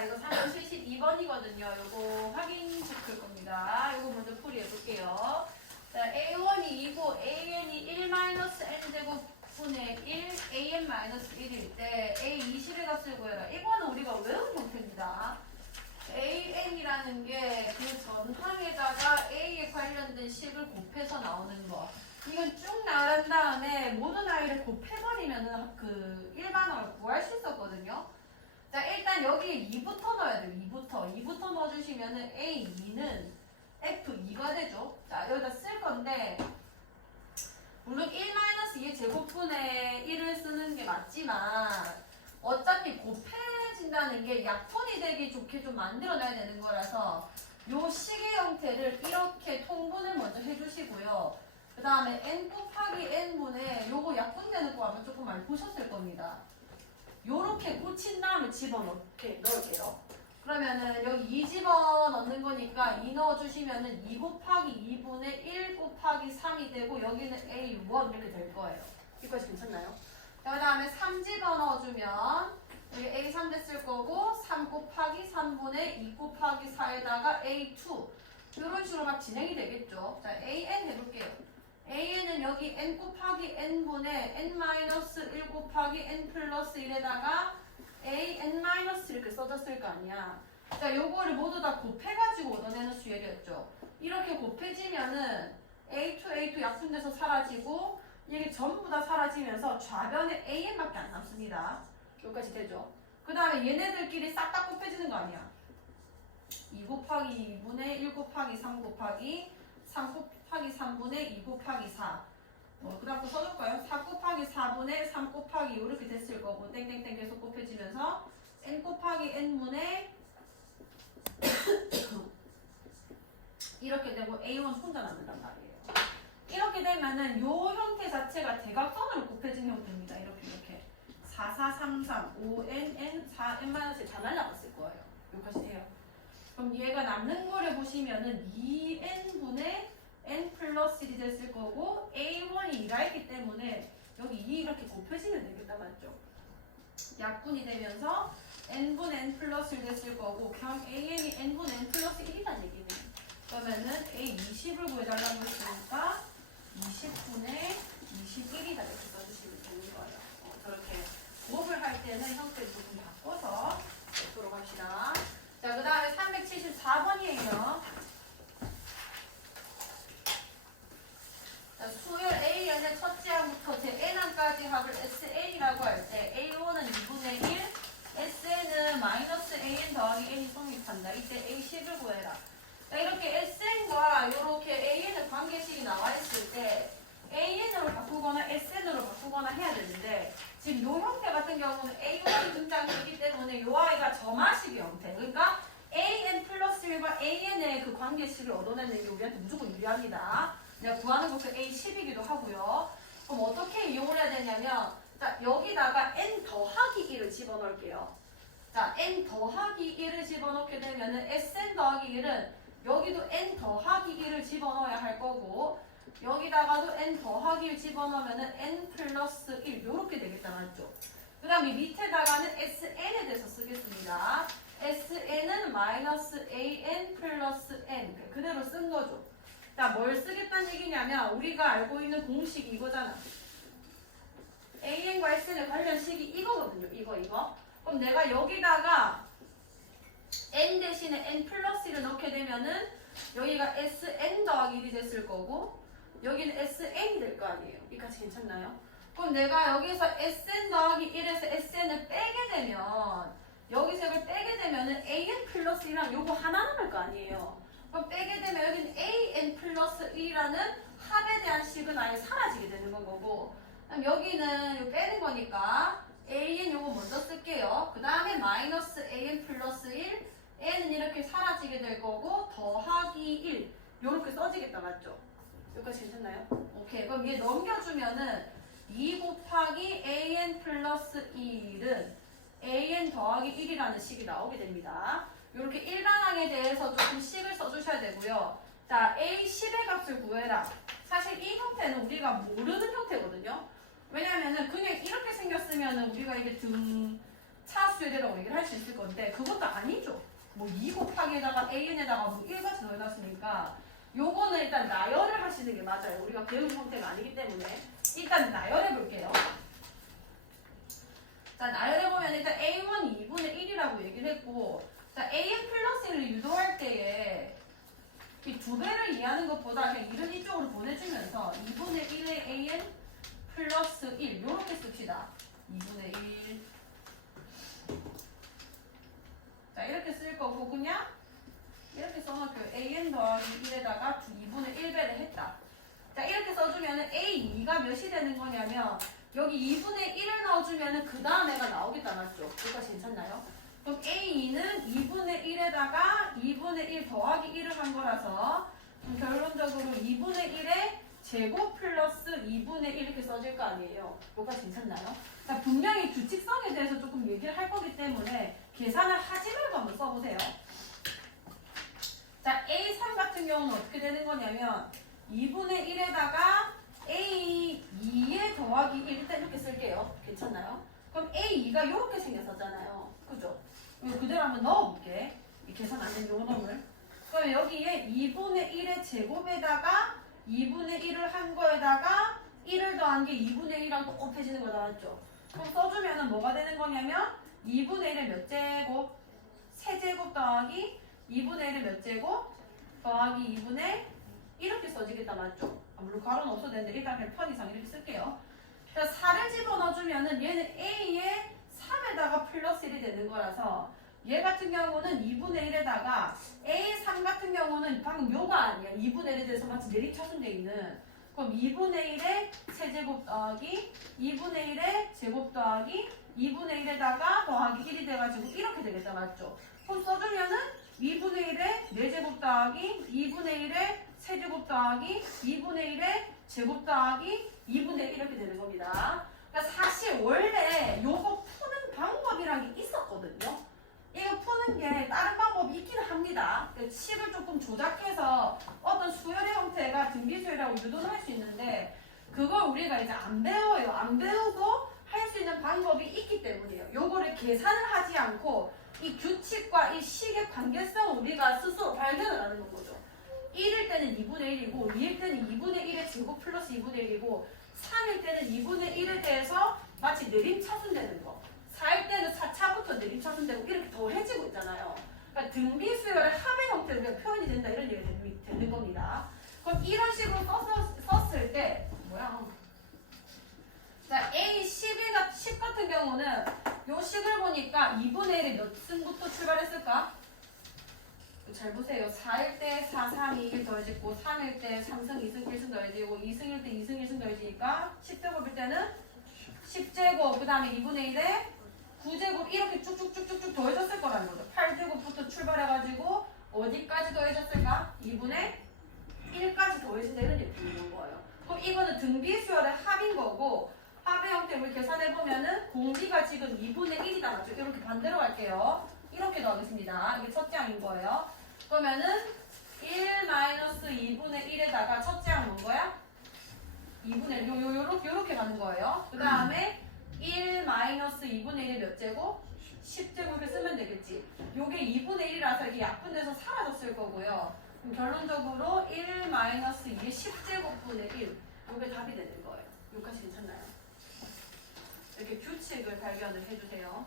자, 이거 372번이거든요. 요거 확인 체크일 겁니다. 요거 먼저 풀이해 볼게요. 자, A1이 2고 AN이 1-N제곱분의 1, AN-1일 때 A20의 값을 구해라. 이거는 우리가 외운 형태입니다. AN이라는 게 그 전항에다가 A에 관련된 식을 곱해서 나오는 거. 이건 쭉 나간 다음에 모든 아이를 곱해버리면 그 일반어를 구할 수 있었거든요. 자, 일단 여기에 2부터 넣어야 돼요. 2부터 넣어주시면은 A2는 F2가 되죠. 자, 여기다 쓸 건데, 물론 1-2의 제곱분의 1을 쓰는 게 맞지만, 어차피 곱해진다는 게 약분이 되기 좋게 좀 만들어놔야 되는 거라서, 요 식의 형태를 이렇게 통분을 먼저 해주시고요. 그 다음에 n 곱하기 n분의 요거 약분되는 거 아마 조금 많이 보셨을 겁니다. 요렇게 꽂힌 다음에 넣을게요. 그러면은 여기 2 집어넣는 거니까 2 넣어주시면은 2 곱하기 2분의 1 곱하기 3이 되고 여기는 A1 이렇게 될 거예요. 여기까지 괜찮나요? 그 다음에 3 집어넣어주면 여기 A3 됐을 거고 3 곱하기 3분의 2 곱하기 4에다가 A2 이런 식으로 막 진행이 되겠죠. 자, AN 해볼게요. AN은 여기 n 곱하기 n분의 n-1 곱하기 n 플러스 1에다가 AN- 이렇게 써졌을 거 아니야. 자, 요거를 모두 다 곱해가지고 얻어내는 수열이었죠. 이렇게 곱해지면은 A2 약분돼서 사라지고 이게 전부 다 사라지면서 좌변에 AN밖에 안 남습니다. 여기까지 되죠. 그 다음에 얘네들끼리 싹 다 곱해지는 거 아니야. 2 곱하기 2분의 1 곱하기 3 곱하기 3 곱하기 3분의 2 곱하기 4. 그 다음 거 써줄까요? 4 곱하기 4분의 3 곱하기 2 이렇게 됐을 거고 땡땡땡 계속 곱해지면서 n 곱하기 n분의 이렇게 되고 A1 혼자 남는단 말이에요. 이렇게 되면은 요 형태 자체가 대각선으로 곱해진 형태입니다. 이렇게 4, 4, 3, 3, 5n, n, 4n-1 다 날라갔을 거예요. 여기까지 돼요. 그럼 얘가 남는 거를 보시면은 2n분의 n 플러스 1이 됐을 거고 A1이 2가 있기 때문에 여기 2 이렇게 곱해지면 되겠다 맞죠? 약분이 되면서 n분의 n 플러스 1 됐을 거고 그냥 AN이 n분의 n 플러스 1이란 얘기네. 그러면은 A20을 구해달라고 했으니까 20분의 21이다 이렇게 써주시면 되는 거예요. 저렇게 곱을 할 때는 형태를 조금 바꿔서 넣도록 합시다. 자, 그 다음에 374번이에요. 자, 수열 An의 첫째 항부터 제 N항까지 합을 SN이라고 할 때 A1은 2분의 1, SN은 마이너스 AN 더하기 N이 성립한다. 이때 A10을 구해라. 자, 이렇게 SN과 이렇게 AN의 관계식이 나와 있을 때 AN으로 바꾸거나 SN으로 바꾸거나 해야 되는데 지금 이 형태 같은 경우는 A1이 등장했기 때문에 이 아이가 점화식의 형태. 그러니까 AN 플러스 1과 AN의 그 관계식을 얻어내는 게 우리한테 무조건 유리합니다. 내가 구하는 것도 A10이기도 하고요. 그럼 어떻게 이용을 해야 되냐면 자, 여기다가 n 더하기 1을 집어넣을게요. 자, n 더하기 1을 집어넣게 되면은 SN 더하기 1은 여기도 n 더하기 1을 집어넣어야 할 거고 여기다가도 n 더하기 1 집어넣으면은 n 플러스 1 요렇게 되겠다 맞죠? 그 다음에 밑에다가는 SN에 대해서 쓰겠습니다. SN은 마이너스 AN 플러스 N 그대로 쓴 거죠. 자, 뭘 쓰겠다는 얘기냐면 우리가 알고 있는 공식이 이거잖아. AN과 SN의 관련식이 이거거든요. 이거. 그럼 내가 여기다가 N 대신에 N 플러스 1을 넣게 되면은 여기가 SN 더하기 1이 됐을 거고 여기는 SN이 될 거 아니에요. 여기까지 괜찮나요? 그럼 내가 여기서 SN 더하기 1에서 SN을 빼게 되면 여기서 이걸 빼게 되면은 AN 플러스 1이랑 요거 하나 남을 거 아니에요. 그럼 빼게 되면 여기는 AN 플러스 1이라는 합에 대한 식은 아예 사라지게 되는 건 거고 그럼 여기는 요 빼는 거니까 AN 요거 먼저 쓸게요. 그 다음에 마이너스 AN 플러스 1 N은 이렇게 사라지게 될 거고 더하기 1 요렇게 써지겠다 맞죠? 여기까지 괜찮나요? 오케이. 그럼 얘 넘겨주면은 2 곱하기 AN 플러스 1은 AN 더하기 1이라는 식이 나오게 됩니다. 이렇게 일반항에 대해서 조금 식을 써주셔야 되고요. 자, A10의 값을 구해라. 사실 이 형태는 우리가 모르는 형태거든요. 왜냐면은 그냥 이렇게 생겼으면은 우리가 이게 등 차수열이라고 얘기를 할 수 있을 건데 그것도 아닌 뭐 2 곱하기에다가 AN에다가 뭐 1같이 넣어놨으니까 요거는 일단 나열을 하시는 게 맞아요. 우리가 배운 형태가 아니기 때문에 일단 나열해 볼게요. 자, 나열해보면 일단 A1이 2분의 1이라고 얘기를 했고, 자, AN 플러스 1을 유도할 때에 이 두 배를 이해하는 것보다 그냥 1은 이쪽으로 보내주면서 2분의 1의 AN 플러스 1 요렇게 씁시다. 2분의 1. 자, 이렇게 쓸 거고 그냥 이렇게 써놓을게요. AN 더하기 1에다가 2분의 1배를 했다. 자, 이렇게 써주면은 A2가 몇이 되는 거냐면 여기 2분의 1을 넣어주면은 그 다음에가 나오겠다, 맞죠? 여기까지 괜찮나요? 그럼 A2는 2분의 1에다가 2분의 1 더하기 1을 한 거라서 결론적으로 2분의 1의 제곱 플러스 2분의 1 이렇게 써질 거 아니에요? 여기까지 괜찮나요? 자, 분명히 규칙성에 대해서 조금 얘기를 할 거기 때문에 계산을 하지 말고 한번 써보세요. 자, A3 같은 경우는 어떻게 되는 거냐면 2분의 1에다가 A2에 더하기 1 일단 이렇게 쓸게요. 괜찮나요? 그럼 A2가 이렇게 생겼었잖아요. 그죠? 이거 그대로 한번 넣어볼게. 이 계산 안 된 요놈을. 그럼 여기에 2분의 1의 제곱에다가 2분의 1을 한 거에다가 1을 더한 게 2분의 1이랑 똑같아지는 거 나왔죠? 그럼 써주면은 뭐가 되는 거냐면 2분의 1의 몇 제곱? 세제곱 더하기 2분의 1의 몇 제곱? 더하기 2분의 이렇게 써지겠다, 맞죠? 물론 가로는 없어도 되는데 일단 그냥 편의상 이렇게 쓸게요. 그래서 4를 집어넣어주면은 얘는 A에 3에다가 플러스 1이 되는 거라서 얘 같은 경우는 2분의 1에다가 A3 같은 경우는 방금 요가 아니야. 2분의 1에 대해서 마치 내리차순 돼 있는. 그럼 2분의 1에 세제곱 더하기 2분의 1에 제곱 더하기 2분의 1에다가 더하기 1이 돼가지고 이렇게 되겠다, 맞죠? 그럼 써주면은 2분의 1에 4제곱 더하기 2분의 1에 세제곱 더하기 2분의 1에 제곱 더하기 2분의 1 이렇게 되는 겁니다. 그러니까 사실 원래 요거 푸는 방법이란 게 있었거든요. 이거 푸는 게 다른 방법이 있긴 합니다. 식을 조금 조작해서 어떤 수열의 형태가 등비수열이라고 유도는 할 수 있는데 그걸 우리가 이제 안 배워요. 안 배우고 할 수 있는 방법이 있기 때문이에요. 요거를 계산을 하지 않고 이 규칙과 이 식의 관계성을 우리가 스스로 발견을 하는 거죠. 1일 때는 2분의 1이고 2일 때는 2분의 1의 제곱 플러스 2분의 1이고 3일 때는 2분의 1에 대해서 마치 내림차순되는 거 4일 때는 4차부터 내림차순되고 이렇게 더해지고 있잖아요. 그러니까 등비수열의 합의 형태로 표현이 된다 이런 얘기가 되는 겁니다. 그럼 이런 식으로 썼을 때 자, A10 같은 경우는 요 식을 보니까 2분의 1이 몇 승부터 출발했을까? 잘 보세요. 4일 때 4, 3, 2, 1 더해지고 3일 때 3승, 2승, 1승 더해지고 2승일 때 2승, 1승 더해지니까 10제곱일 때는 10제곱 그 다음에 2분의 1에 9제곱 이렇게 쭉쭉쭉쭉쭉 더해졌을 거라는 거죠. 8제곱부터 출발해가지고 어디까지 더해졌을까? 2분의 1까지 더해진다 이런 얘기 들리는 거예요. 그럼 이거는 등비수열의 합인 거고 합의 형태를 계산해보면은 공비가 지금 2분의 1이다 맞죠? 이렇게 반대로 갈게요. 이렇게 넣겠습니다. 이게 첫째 항인 거예요. 그러면은 1-2분의 1에다가 첫째 항 뭔 거야? 2분의 1 요렇게 가는 거예요. 그 다음에 1-2분의 1이 몇 제곱? 10제곱을 쓰면 되겠지. 요게 2분의 1이라서 이렇게 약분돼서 사라졌을 거고요. 그럼 결론적으로 1-2의 10제곱분의 1 요게 답이 되는 거예요. 여기까지 괜찮나요? 이렇게 규칙을 발견을 해주세요.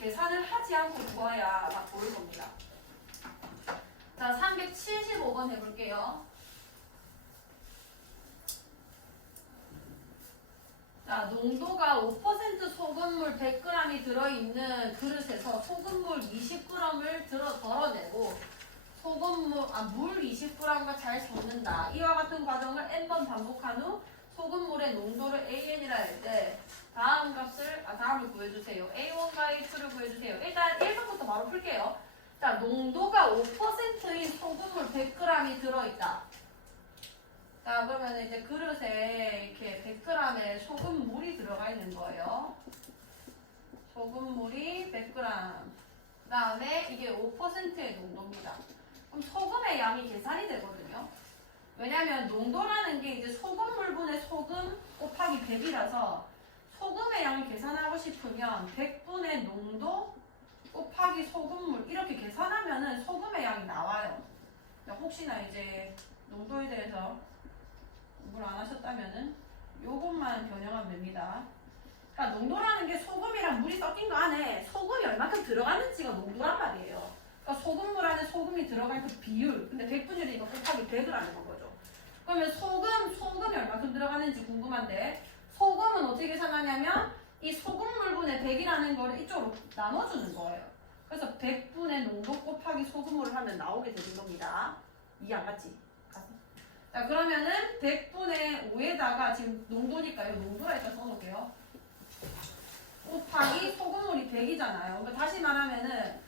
계산을 하지 않고 구해야 막 보일 겁니다. 자, 375번 해볼게요. 자, 농도가 5% 소금물 100g이 들어있는 그릇에서 소금물 20g을 덜어내고 물 20g과 잘 섞는다. 이와 같은 과정을 n번 반복한 후 소금물의 농도를 AN이라 할 때 다음을 구해주세요. A1과 A2를 구해주세요. 일단 1번부터 바로 풀게요. 자, 농도가 5%인 소금물 100g이 들어있다. 자, 그러면 이제 그릇에 이렇게 100g의 소금물이 들어가 있는 거예요. 소금물이 100g. 그 다음에 이게 5%의 농도입니다. 그럼 소금의 양이 계산이 되거든요. 왜냐면 농도라는 게 이제 소금물분의 소금 곱하기 100이라서 소금의 양을 계산하고 싶으면 100분의 농도 곱하기 소금물 이렇게 계산하는 혹시나 이제 농도에 대해서 공부를 안 하셨다면은 요것만 변형하면 됩니다. 그러니까 농도라는 게 소금이랑 물이 섞인 거 안에 소금이 얼마큼 들어가는지가 농도란 말이에요. 그러니까 소금물 안에 소금이 들어갈 그 비율. 근데 100분율이니까 곱하기 100을 하는 건 거죠. 그러면 소금이 얼마큼 들어가는지 궁금한데 소금은 어떻게 계산하냐면 이 소금물분의 100이라는 거를 이쪽으로 나눠주는 거예요. 그래서 100분의 농도 곱하기 소금물을 하면 나오게 되는 겁니다. 이해 안 갔지? 자 그러면은 100분의 5에다가 지금 농도니까 이 농도라 일단 써놓을게요. 곱하기 소금물이 100이잖아요. 그러니까 다시 말하면은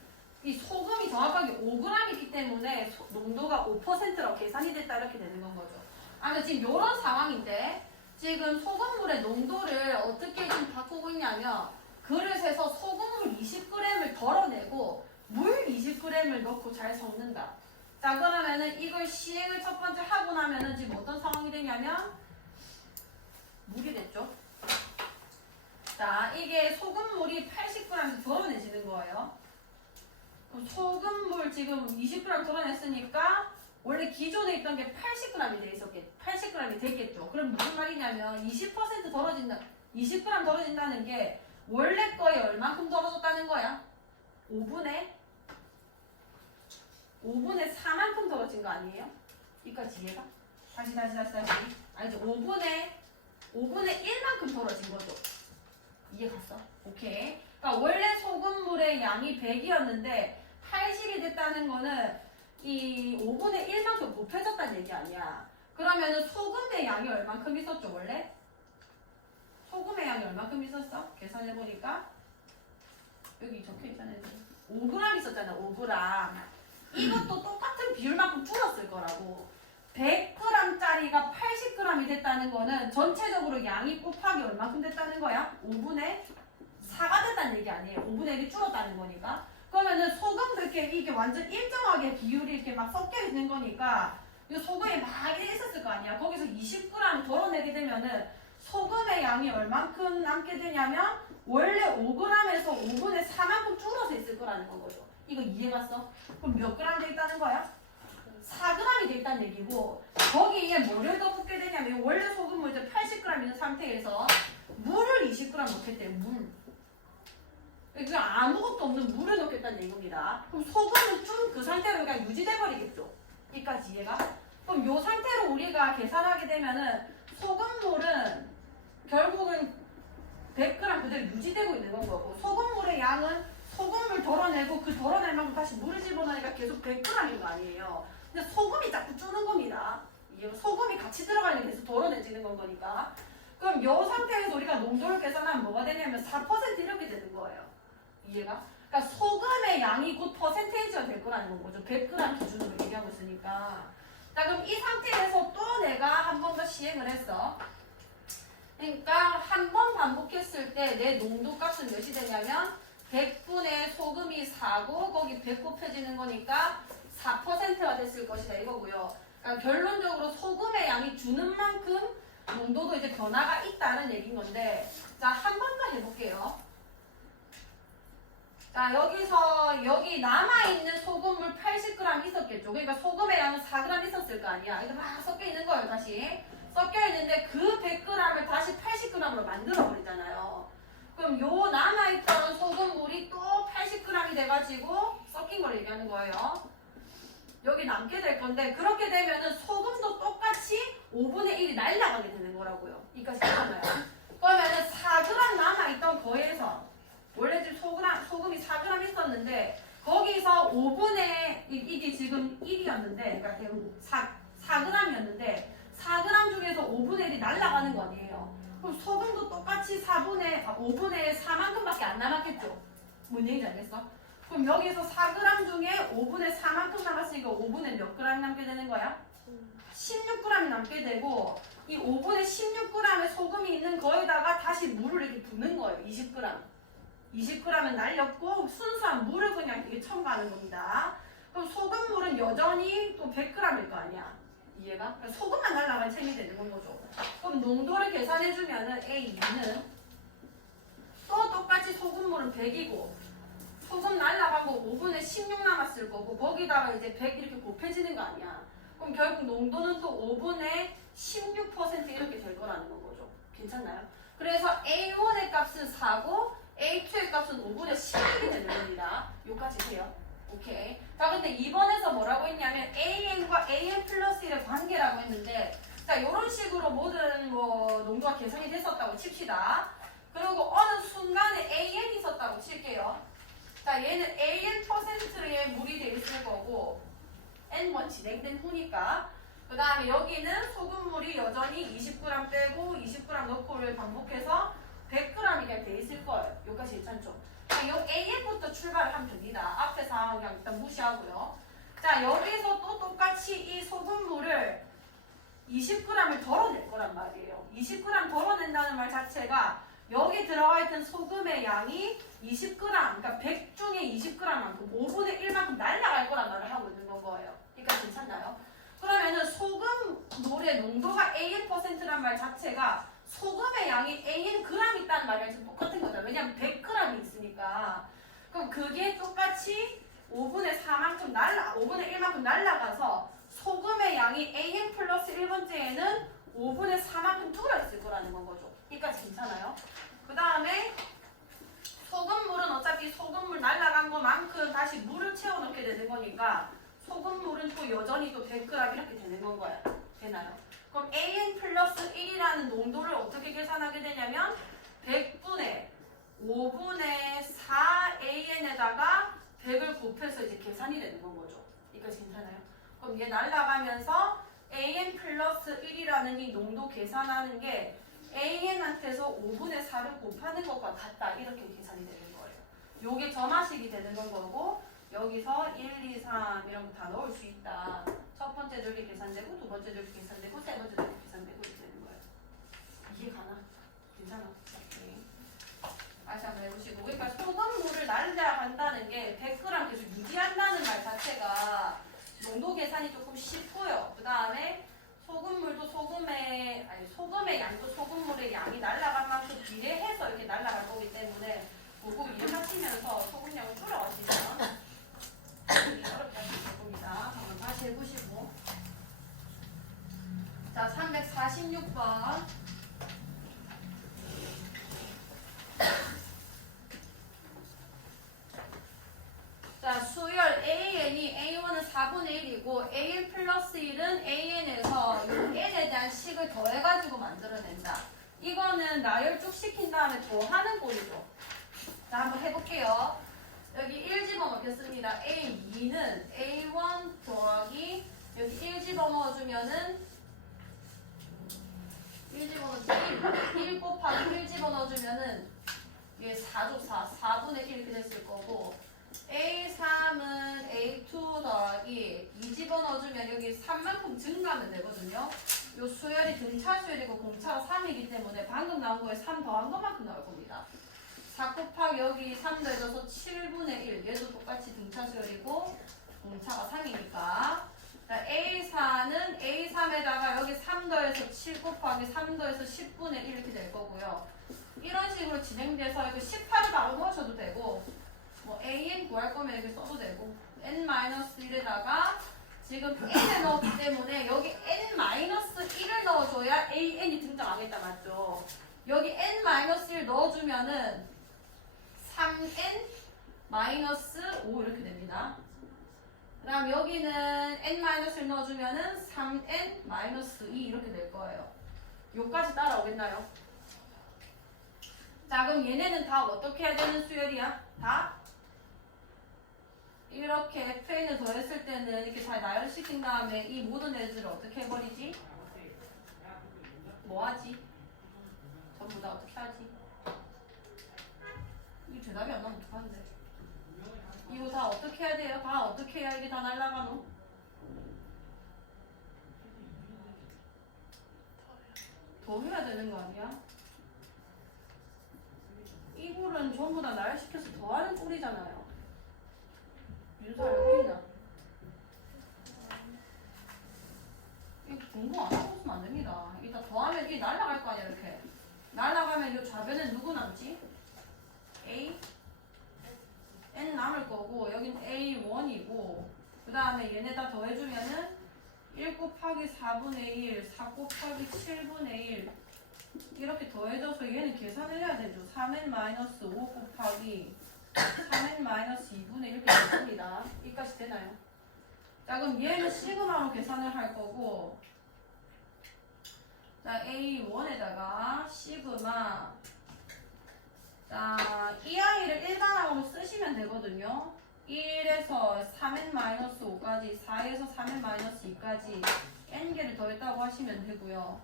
이 소금이 정확하게 5g이기 때문에 농도가 5%라고 계산이 됐다 이렇게 되는 건 거죠. 근데 지금 이런 상황인데 지금 소금물의 농도를 어떻게 좀 바꾸고 있냐면 그릇에서 소금물 20g을 덜어내고 물 20g을 넣고 잘 섞는다. 자 그러면은 이걸 시행을 첫 번째 하고 나면은 지금 어떤 상황이 되냐면 물이 됐죠. 자 이게 소금물이 80g씩 덜어내지는 거예요. 소금물 지금 20g 덜어냈으니까 원래 기존에 있던 게 80g이 돼 있었겠죠. 80g이 됐겠죠. 그럼 무슨 말이냐면 20% 덜어진다. 20g 덜어진다는 게 원래 거에 얼만큼 덜어졌다는 거야? 5분의 4만큼 덜어진 거 아니에요? 이까지 이해가? 다시. 알죠? 5분의 1만큼 덜어진 거죠. 이해 갔어? 오케이. 그러니까 원래 소금물의 양이 100이었는데 80이 됐다는 거는 이 5분의 1만큼 곱해졌다는 얘기 아니야. 그러면은 소금의 양이 얼만큼 있었죠, 원래? 소금의 양이 얼만큼 있었어? 계산해보니까 여기 적혀있잖아요. 5g 있었잖아, 5g. 이것도 똑같은 비율만큼 줄었을 거라고. 100g짜리가 80g이 됐다는 거는 전체적으로 양이 곱하기 얼마큼 됐다는 거야? 5분의 4가 됐다는 얘기 아니에요. 5분의 1이 줄었다는 거니까. 그러면은 소금도 이게 완전 일정하게 비율이 이렇게 막 섞여 있는 거니까 이 소금이 막 이렇게 있었을 거 아니야. 거기서 20g 덜어내게 되면은 소금의 양이 얼만큼 남게 되냐면 원래 5g에서 5분의 4만큼 줄어서 있을 거라는 거죠. 이거 이해갔어? 그럼 몇 g 돼 있다는 거야? 4g이 돼 있다는 얘기고 거기에 뭐를 더 붓게 되냐면 원래 소금물 이제 80g 있는 상태에서 물을 20g 넣겠대요. 물. 그러니까 아무것도 없는 물을 넣겠다는 얘기입니다. 그럼 소금은 좀 그 상태로 그냥 유지돼 버리겠죠. 여기까지 이해가? 그럼 이 상태로 우리가 계산하게 되면은 소금물은 결국은 100g 그대로 유지되고 있는 건 거고 소금물의 양은 소금물 덜어내고 그 덜어낼 만큼 다시 물을 집어넣으니까 계속 100g인 거 아니에요. 근데 소금이 자꾸 주는 겁니다. 소금이 같이 들어가는 게 계속 덜어내지는 건 거니까. 그럼 이 상태에서 우리가 농도를 계산하면 뭐가 되냐면 4% 이렇게 되는 거예요. 이해가? 그러니까 소금의 양이 곧 퍼센테이지가 될 거라는 거죠. 100g 기준으로 얘기하고 있으니까. 자 그럼 이 상태에서 또 내가 한 번 더 시행을 했어. 그러니까 한 번 반복했을 때 내 농도 값은 몇이 되냐면 100분의 소금이 4고 거기 100 곱해지는 거니까 4%가 됐을 것이다 이거고요. 그러니까 결론적으로 소금의 양이 주는 만큼 농도도 이제 변화가 있다는 얘기인 건데 자 한 번 더 해볼게요. 자 여기서 여기 남아있는 소금물 80g 있었겠죠. 그러니까 소금의 양은 4g 있었을 거 아니야. 이거 막 섞여 있는 거예요. 다시 섞여 있는데 그 100g을 다시 80g으로 만들어 버리잖아요. 그럼 요 남아있던 소금물이 또 80g이 돼가지고 섞인 걸 얘기하는 거예요. 여기 남게 될 건데 그렇게 되면은 소금도 똑같이 5분의 1이 날아가게 되는 거라고요. 이까지 괜찮아요. 그러면은 4g 남아있던 거에서 원래 지금 소금이 4g 있었는데 거기서 5분의 이게 지금 1이었는데 그러니까 4g이었는데 4g 중에서 5분의 1이 날아가는 거 아니에요. 그럼 소금도 똑같이 5분의 4만큼밖에 안 남았겠죠. 뭔 얘기인지 알겠어? 그럼 여기서 4g 중에 5분의 4만큼 남았으니까 5분의 몇 g 남게 되는 거야? 16g이 남게 되고 이 5분의 16g의 소금이 있는 거에다가 다시 물을 이렇게 붓는 거예요. 20g. 20g은 날렸고 순수한 물을 그냥 이게 첨가하는 겁니다. 그럼 소금물은 여전히 또 100g일 거 아니야. 이해가? 그러니까 소금만 날라가면 셈이 되는 건 거죠. 그럼 농도를 계산해주면은 A2는 또 똑같이 소금물은 100이고 소금 날라간 거 5분의 16 남았어. 쓸 거고 거기다가 이제 100 이렇게 곱해지는 거 아니야. 그럼 결국 농도는 또 5분의 16% 이렇게 될 거라는 거죠. 괜찮나요? 그래서 A1의 값은 4고 A2의 값은 5분의 11이 되는 겁니다. 요까지 해요. 오케이. 자, 근데 2번에서 뭐라고 했냐면 AN과 AN 플러스 1의 관계라고 했는데 자, 요런 식으로 모든 뭐 농도가 계산이 됐었다고 칩시다. 그리고 어느 순간에 AN이 있었다고 칠게요. 자, 얘는 AN%의 물이 돼 있을 거고 N번 진행된 후니까 그 다음에 여기는 소금물이 여전히 20g 빼고 20g 넣고를 반복해서 100g이 돼 있을 거예요. 여기까지 괜찮죠? 자, 요 AN부터 출발을 하면 됩니다. 앞에 상황 그냥 일단 무시하고요. 자, 여기서 또 똑같이 이 소금물을 20g을 덜어낼 거란 말이에요. 20g 덜어낸다는 말 자체가 여기 들어가 있던 소금의 양이 20g, 그러니까 100 중에 20g만큼 5분의 1만큼 날아갈 거란 말을 하고 있는 건 거예요. 그러니까 괜찮나요? 그러면은 소금물의 농도가 AN%란 말 자체가 소금의 양이 AN g 있다는 말이랑 지금 똑같은 거죠. 왜냐면 100g이 있으니까. 그럼 그게 똑같이 5분의 1만큼 날아가서 소금의 양이 AN 플러스 1번째에는 5분의 4만큼 줄어있을 거라는 건 거죠. 여기까지 괜찮아요? 그 다음에 소금물은 어차피 소금물 날아간 것만큼 다시 물을 채워넣게 되는 거니까 소금물은 또 여전히 또 100g 이렇게 되는 건 거야. 되나요? 그럼 AN 플러스 1이라는 농도를 어떻게 계산하게 되냐면 100분의 5분의 4AN에다가 100을 곱해서 이제 계산이 되는 건 거죠. 여기까지 괜찮아요? 그럼 얘 날아가면서 AN 플러스 1이라는 이 농도 계산하는 게 AN한테서 5분의 4를 곱하는 것과 같다. 이렇게 계산이 되는 거예요. 요게 점화식이 되는 건 거고 여기서 1, 2, 3 이런 거 다 넣을 수 있다. 첫 번째 줄이 계산되고 두 번째 줄이 계산되고 세 번째 줄이 계산되고 이렇게 되는 거예요. 이해 가나? 괜찮아? 오케이. 다시 한번 해보시고 그러니까 소금물을 날려간다는 게 100g 계속 유지한다는 말 자체가 농도 계산이 조금 쉽고요. 그 다음에 소금물도 소금의 양도 소금물의 양이 날아간 만큼 비례해서 이렇게 날아갈 거기 때문에 그거 이해하시면서 소금량을 줄여가시면 어렵지 않을 겁니다. 한번 다시 해보시고 자 346번 자, 수열 AN이 A1은 4분의 1이고 AN 플러스 1은 AN에서 이 N에 대한 식을 더해가지고 만들어낸다. 이거는 나열쭉 시킨 다음에 더하는 꼴이죠. 자, 한번 해볼게요. 여기 1 집어넣겠습니다. A2는 A1 더하기 여기 1 집어넣어주면은 1 집어넣기 1 곱하기 1 집어넣어주면은 이게 4죠. 4분의 1 이렇게 됐을 거고 A3은 A2 더하기 2 집어넣어주면 여기 3만큼 증가하면 되거든요. 요 수열이 등차 수열이고 공차가 3이기 때문에 방금 나온 거에 3 더한 것만큼 나올 겁니다. 4 곱하기 여기 3 더해져서 7분의 1 얘도 똑같이 등차 수열이고 공차가 3이니까 A4는 A3에다가 여기 3 더해서 7 곱하기 3 더해서 10분의 1 이렇게 될 거고요. 이런 식으로 진행돼서 이거 18을 바로 넣으셔도 되고 뭐 AN 구할 거면 이렇게 써도 되고 N-1에다가 지금 N을 넣었기 때문에 여기 N-1을 넣어줘야 AN이 등장하겠다. 맞죠? 여기 N-1 넣어주면은 3N-5 이렇게 됩니다. 그 다음 여기는 N-를 넣어주면은 3N-2 이렇게 될 거예요. 요까지 따라오겠나요? 자, 그럼 얘네는 다 어떻게 해야 되는 수열이야? 다? 이렇게 FN을 더했을 때는 이렇게 잘 나열시킨 다음에 이 모든 애들을 어떻게 해버리지? 뭐 하지? 전부 다 어떻게 하지? 이 대답이 안 나오면 어떡하는데? 이거 다 어떻게 해야 돼요? 다 어떻게 해야 이게 다 날아가노? 더 해야 되는 거 아니야? 이불은 전부 다 나열시켜서 더하는 꼴이잖아요. 윤서 알고 있나? 이거 공부 안 하고 있으면 안 됩니다. 이따 더하면 이게 날아갈 거 아니야, 이렇게. 날아가면 이 좌변에 누구 남지? A? N 남을 거고, 여긴 A A1이고 그 다음에 얘네다 더해주면은 1 곱하기 4분의 1, 4 곱하기 7분의 1 이렇게 더해져서 얘는 계산을 해야 되죠. 3n 마이너스 5 곱하기 3n 마이너스 2분의 1 이렇게 됩니다. 여기까지 되나요? 자 그럼 얘는 시그마로 계산을 할 거고 자 A1에다가 시그마 자 이 아이를 일반항으로 쓰시면 되거든요. 1에서 3n-5까지 4에서 3n-2까지 n개를 더했다고 하시면 되고요.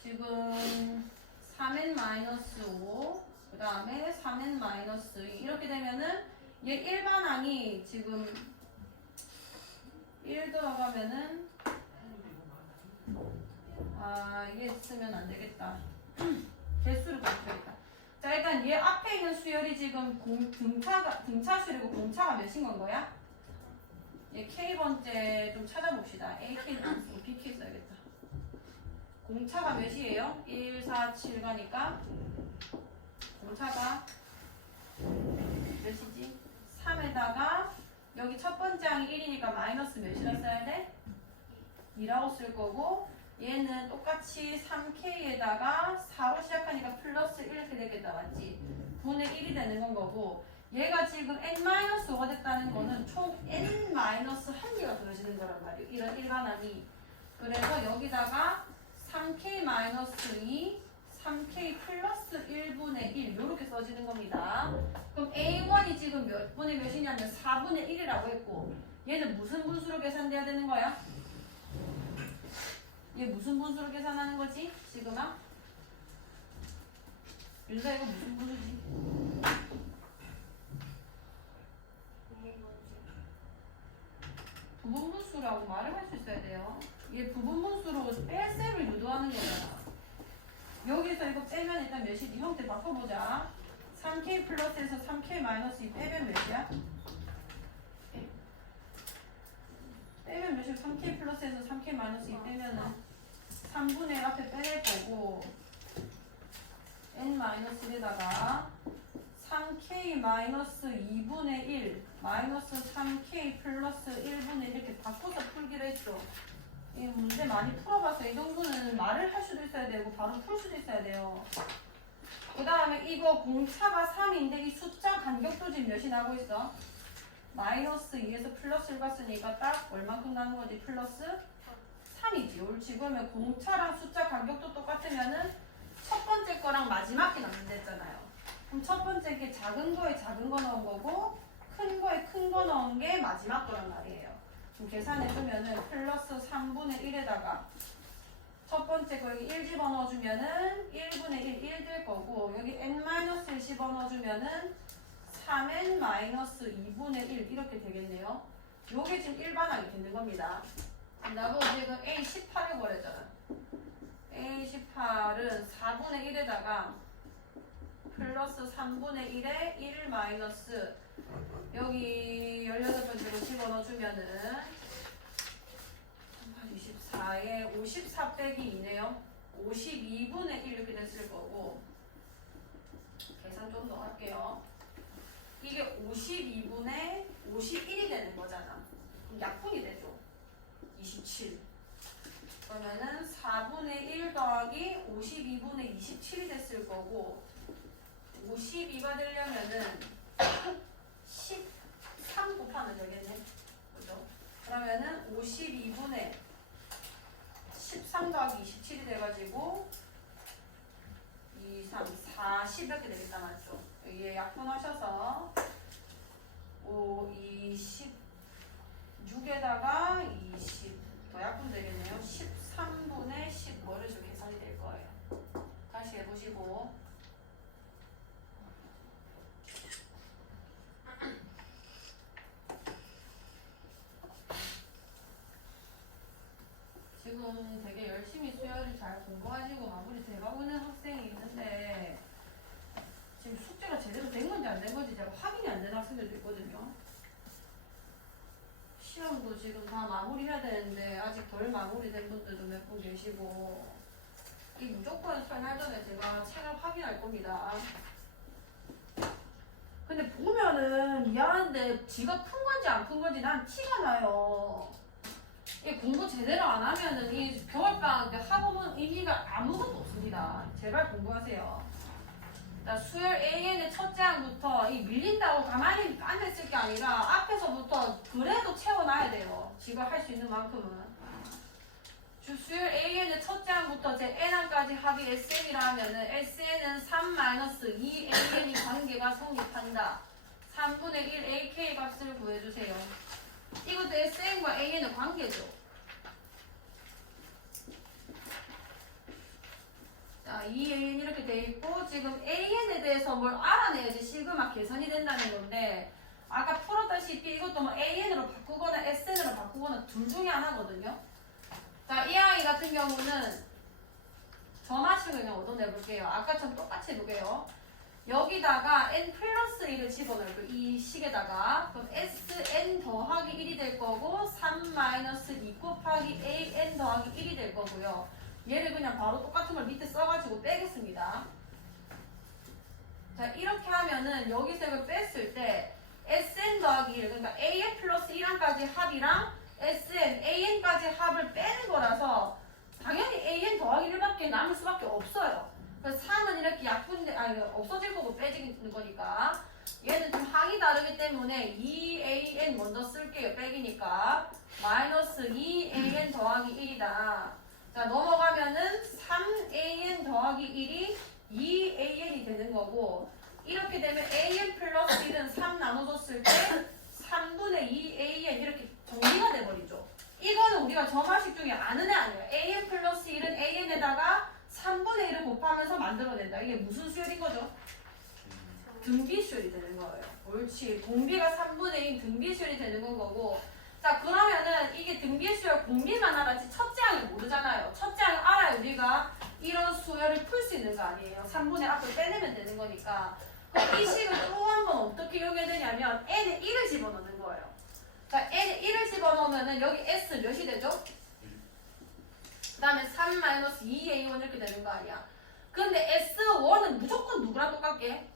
지금 3n-5 그 다음에 3n-2 이렇게 되면은 얘 일반항이 지금 1 들어가면은 이게 쓰면 안 되겠다. 개수를 바꾸겠다. 자 일단 얘 앞에 있는 수열이 지금 등차 수열이고 공차가 몇인 건 거야? 얘 K번째 좀 찾아봅시다. AK는 안 쓰고 BK 써야겠다. 공차가 몇이에요? 1, 4, 7 가니까 공차가 몇이지? 3에다가 여기 첫 번째 항이 1이니까 마이너스 몇이라 써야 돼? 2라고 쓸 거고 얘는 똑같이 3K에다가 4로 시작하니까 플러스 1 이렇게 되겠다 맞지? 분의 1이 되는 건 거고 얘가 지금 n-5가 됐다는 거는 총 n-1개가 더해지는 거란 말이에요. 이런 일반항이. 그래서 여기다가 3K-2, 3K 플러스 1분의 1 이렇게 써지는 겁니다. 그럼 A1이 지금 몇 분의 몇이냐면 4분의 1이라고 했고 얘는 무슨 분수로 계산돼야 되는 거야? 얘 무슨 분수로 계산하는 거지? 시그마? 윤서 이거 무슨 분수지? 부분분수라고 말을 할 수 있어야 돼요. 얘 부분분수로 뺄셈을 유도하는 거잖아. 여기서 이거 빼면 일단 몇이지? 형태 바꿔보자. 3K 플러스에서 3K 마이너스 2 빼면 몇이야? 빼면 몇이야? 3K 플러스에서 3K 마이너스 2 빼면은 3분의 1 앞에 빼낼 거고 n-1에다가 3K 마이너스 2분의 1 마이너스 3K 플러스 1분의 1 이렇게 바꿔서 풀기로 했죠. 이 문제 많이 풀어봐서 이 정도는 말을 할 수도 있어야 되고 바로 풀 수도 있어야 돼요. 그 다음에 이거 공차가 3인데 이 숫자 간격도 지금 몇이 나고 있어? 마이너스 2에서 플러스 1 갔으니까 딱 얼만큼 나는 거지? 플러스 3이지. 옳지. 그러면 공차랑 숫자 간격도 똑같으면은 첫 번째 거랑 마지막 게 남는댔잖아요. 그럼 첫 번째 게 작은 거에 작은 거 넣은 거고 큰 거에 큰 거 넣은 게 마지막 거란 말이에요. 그럼 계산해주면은 플러스 3분의 1에다가 첫 번째 거 여기 1 집어넣어주면은 1분의 1 될 거고 여기 n-1 집어넣어주면은 3n-2분의 1 이렇게 되겠네요. 요게 지금 일반항이 되는 겁니다. 나보고 지금 A18을 버렸잖아. A18은 4분의 1에다가 플러스 3분의 1에 1 마이너스 여기 18번째로 집어넣어주면은 24에 54 빼기 2네요. 52분의 1 이렇게 됐을 거고 계산 좀 더 할게요. 이게 52분의 51이 되는 거잖아. 그럼 약분이 되죠. 27. 그러면은 4분의 1 더하기 52분의 27이 됐을 거고 52가 되려면은 13 곱하면 되겠네. 그죠? 그러면은 52분의 13 더하기 27이 돼가지고 2, 3, 40 이렇게 되겠다 맞죠? 여기에 약분하셔서 5, 26에다가 20 더 약분 되겠네요. 13분의 10 뭐를 좀 계산이 될 거예요. 다시 해보시고 지금 되게 열심히 수열을 잘 공부하시고 마무리 돼가고 있는 학생이 있는데 지금 숙제가 제대로 된 건지 안 된 건지 제가 확인이 안 되는 학생들도 있거든요. 시험도 지금 다 마무리해야 되는데 아직 덜 마무리된 분들도 몇 분 계시고 이 무조건 설날 전에 제가 책을 확인할 겁니다. 근데 보면은 미안한데 지가 푼 건지 안 푼 건지 난 티가 나요. 이 공부 제대로 안 하면은 이 겨울방학 때 학업은 의미가 아무것도 없습니다. 제발 공부하세요. 자, 수열 AN의 첫째 항부터 이 밀린다고 가만히 앉아있을 게 아니라 앞에서부터 그래도 채워놔야 돼요. 지가 할 수 있는 만큼은. 수열 AN의 첫째 항부터 제 N항까지 합이 SN이라 하면은 SN은 3-2AN이 관계가 성립한다. 3분의 1 AK 값을 구해주세요. 이것도 SN과 AN의 관계죠. 자, 2AN 이렇게 돼 있고 지금 AN에 대해서 뭘 알아내야지 시그마 계산이 된다는 건데 아까 풀었다시피 이것도 뭐 AN으로 바꾸거나 SN으로 바꾸거나 둘 중에 하나거든요. 자, 이 아이 같은 경우는 점화식을 그냥 얻어내볼게요. 아까처럼 똑같이 해볼게요. 여기다가 n 플러스 1을 집어넣을게요. 이 식에다가. 그럼 sn 더하기 1이 될 거고 3 마이너스 2 곱하기 an 더하기 1이 될 거고요. 얘를 그냥 바로 똑같은 걸 밑에 써가지고 빼겠습니다. 자, 이렇게 하면은 여기서 이걸 뺐을 때 sn 더하기 1, 그러니까 an 플러스 1항까지 합이랑 sn, an까지 합을 빼는 거라서 당연히 an 더하기 1밖에 남을 수밖에 없어요. 그래서 3은 이렇게 약분인데, 없어질 거고 빼지는 거니까. 얘는 좀 항이 다르기 때문에 2an 먼저 쓸게요. 빼기니까. 마이너스 2an 더하기 1이다. 자, 넘어가면은 3an 더하기 1이 2an이 되는 거고, 이렇게 되면 an 플러스 1은 3 나눠줬을 때 3분의 2an 이렇게 정리가 돼버리죠. 이거는 우리가 점화식 중에 아는 애 아니에요. an 플러스 1은 an에다가 3분의 1을 곱하면서 만들어낸다. 이게 무슨 수열인 거죠? 등비수열이 되는 거예요. 옳지. 공비가 3분의 1 등비수열이 되는 건 거고. 자, 그러면은 이게 등비수열 공비만 알았지 첫째 항을 모르잖아요. 첫째 항을 알아야 우리가 이런 수열을 풀 수 있는 거 아니에요. 3분의 앞을 빼내면 되는 거니까. 그럼 이 식을 또 한 번 어떻게 이용해야 되냐면 n에 1을 집어넣는 거예요. 자, n에 1을 집어넣으면은 여기 s 몇이 되죠? 그 다음에 3-2a1 이렇게 되는 거 아니야. 근데 S1은 무조건 누구랑 똑같게?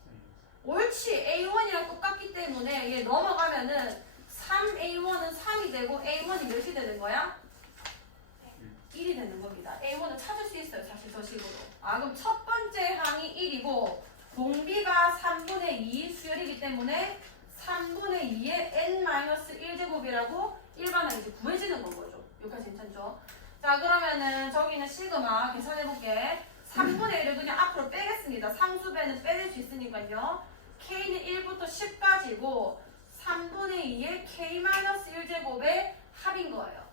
옳지. A1이랑 똑같기 때문에 얘 넘어가면은 3A1은 3이 되고 A1이 몇이 되는 거야? 1이 되는 겁니다. A1은 찾을 수 있어요. 사실 저 식으로. 아, 그럼 첫 번째 항이 1이고 공비가 3분의 2 수열이기 때문에 3분의 2의 n-1제곱이라고 일반항이 이제 구해지는 건 거죠. 여기까지 괜찮죠? 자, 그러면은 저기는 시그마 계산해볼게. 3분의 1을 그냥 앞으로 빼겠습니다. 상수배는 빼낼 수 있으니까요. K는 1부터 10까지고 3분의 2의 K-1제곱의 합인 거예요.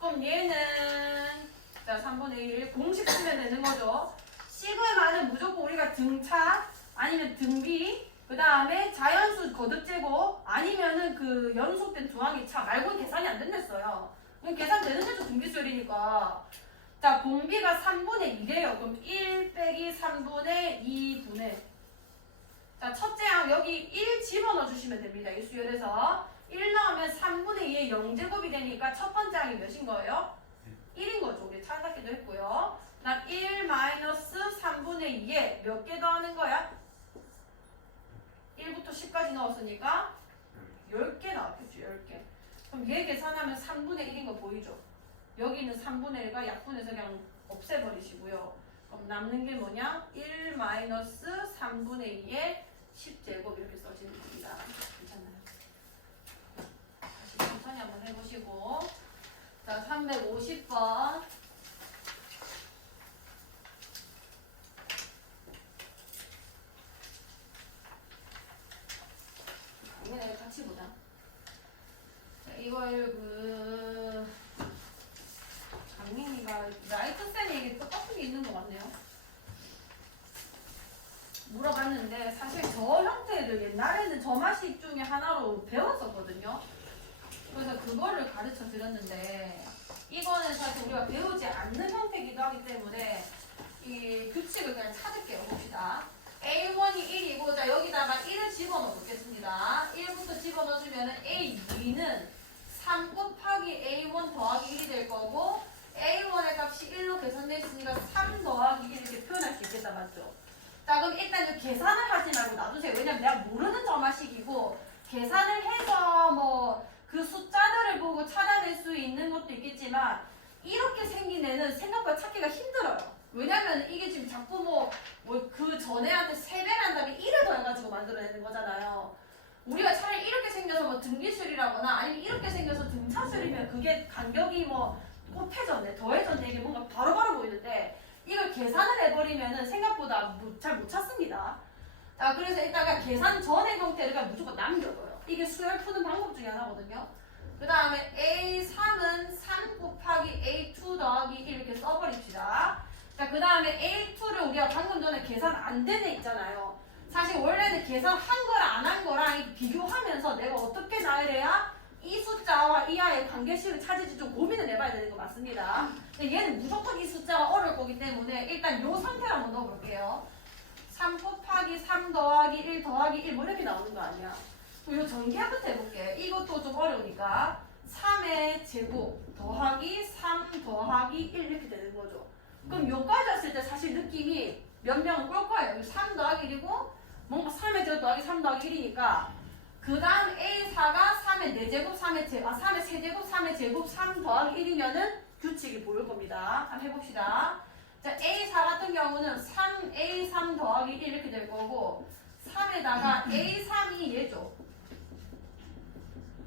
그럼 얘는 자 3분의 1 공식 쓰면 되는 거죠. 시그마는 무조건 우리가 등차 아니면 등비 그 다음에 자연수 거듭제곱 아니면은 그 연속된 두항의 차 말고는 계산이 안 된댔어요. 그럼 계산 되는 데도 등비수열이니까. 자, 공비가 3분의 2래요. 그럼 1 빼기 3분의 2분의. 자, 첫째 항 여기 1 집어넣어 주시면 됩니다. 이 수열에서. 1 넣으면 3분의 2의 0제곱이 되니까 첫 번째 항이 몇인 거예요? 1인 거죠. 우리 찾았기도 했고요. 난 1 마이너스 3분의 2에 몇 개 더하는 거야? 1부터 10까지 넣었으니까 10개 나왔겠죠. 10개. 그럼 얘 계산하면 3분의 1인 거 보이죠? 여기는 3분의 1과 약분해서 그냥 없애버리시고요. 그럼 남는 게 뭐냐? 1 마이너스 3분의 2의 10제곱 이렇게 써지는 겁니다. 괜찮나요? 다시 천천히 한번 해보시고. 자, 350번. 이거 같이 보자. 자, 이걸 강민이가 라이트 쌤이 이게 똑같은 게 있는 것 같네요. 물어봤는데 사실 저 형태를 옛날에는 점화식 중에 하나로 배웠었거든요. 그래서 그거를 가르쳐 드렸는데 이거는 사실 우리가 배우지 않는 형태이기도 하기 때문에 이 규칙을 그냥 찾을게요. 봅시다. A1이 1이고 자 여기다가 1을 집어넣어 보겠습니다. 1부터 집어넣어주면 A2는 3 곱하기 A1 더하기 1이 될 거고 A1의 값이 1로 계산되어 있으니까 3 더하기 1 이렇게 표현할 수 있겠다. 맞죠? 자, 그럼 일단 이 계산을 하지 말고 놔두세요. 왜냐면 내가 모르는 점화식이고 계산을 해서 뭐 그 숫자들을 보고 찾아낼 수 있는 것도 있겠지만 이렇게 생긴 애는 생각보다 찾기가 힘들어요. 왜냐면 이게 지금 자꾸 뭐 그 전에한테 3배를 한 다음에 1을 더해가지고 만들어내는 거잖아요. 우리가 차라리 이렇게 생겨서 뭐 등비술이라거나 아니면 이렇게 생겨서 등차술이면 그게 간격이 뭐 곱해졌네, 더해졌네, 이게 뭔가 바로바로 보이는데 이걸 계산을 해버리면은 생각보다 잘 못 찾습니다. 자, 그래서 일단 계산 전의 형태를 그냥 무조건 남겨둬요. 이게 수열 푸는 방법 중에 하나거든요. 그 다음에 A3은 3 곱하기 A2 더하기 1 이렇게 써버립시다. 자, 그 다음에 A2를 우리가 방금 전에 계산 안 된 애 있잖아요. 사실 원래는 계산한 거랑 안 한 거랑 비교하면서 내가 어떻게 나열해야 이 숫자와 이 아이의 관계식을 찾을지 좀 고민을 해봐야 되는 거 맞습니다. 근데 얘는 무조건 이 숫자가 어려울 거기 때문에 일단 이 상태를 한번 넣어볼게요. 3 곱하기 3 더하기 1 더하기 1 뭐 이렇게 나오는 거 아니야? 그럼 이 전개부터 해볼게요. 이것도 좀 어려우니까 3의 제곱 더하기 3 더하기 1 이렇게 되는 거죠. 그럼 여기까지 왔을 때 사실 느낌이 몇 명은 꼴 거예요. 3 더하기 1이고 뭔가 3의 제곱 더하기 3 더하기 1이니까 그 다음 A4가 3의 4제곱, 3의 세제곱, 3의 제곱, 3 더하기 1이면은 규칙이 보일 겁니다. 한번 해봅시다. 자, A4 같은 경우는 3A3 더하기 1 이렇게 될 거고 3에다가 A3이 얘죠.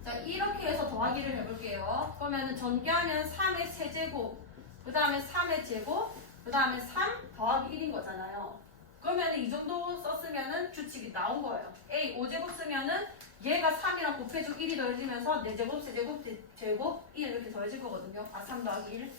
자, 이렇게 해서 더하기를 해볼게요. 그러면은 전개하면 3의 세제곱, 그 다음에 3의 제곱, 그 다음에 3 더하기 1인 거잖아요. 그러면 이 정도 썼으면은 규칙이 나온 거예요. A 5제곱 쓰면은 얘가 3이랑 곱해주고 1이 더해지면서 4제곱, 세제곱, 제곱, 1 이렇게 더해질 거거든요. 3 더하기 1.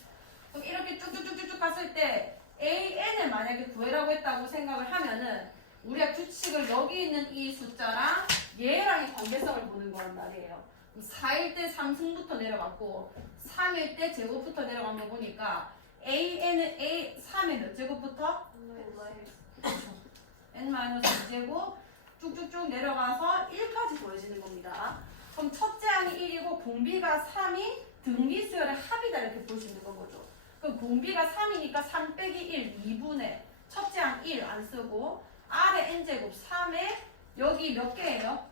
그럼 이렇게 쭉쭉쭉쭉 갔을 때 AN을 만약에 구해라고 했다고 생각을 하면은 우리가 규칙을 여기 있는 이 숫자랑 얘랑의 관계성을 보는 거란 말이에요. 4일 때 상승부터 내려갔고 3일 때 제곱부터 내려간 거 보니까 AN은 3의 몇 제곱부터? n-2제곱 쭉쭉쭉 내려가서 1까지 더해지는 겁니다. 그럼 첫째 항이 1이고 공비가 3이 등비수열의 합이다 이렇게 볼 수 있는 거죠. 그럼 공비가 3이니까 3 빼기 1, 2분의 첫째 항 1 안 쓰고 아래 n제곱 3에 여기 몇 개예요?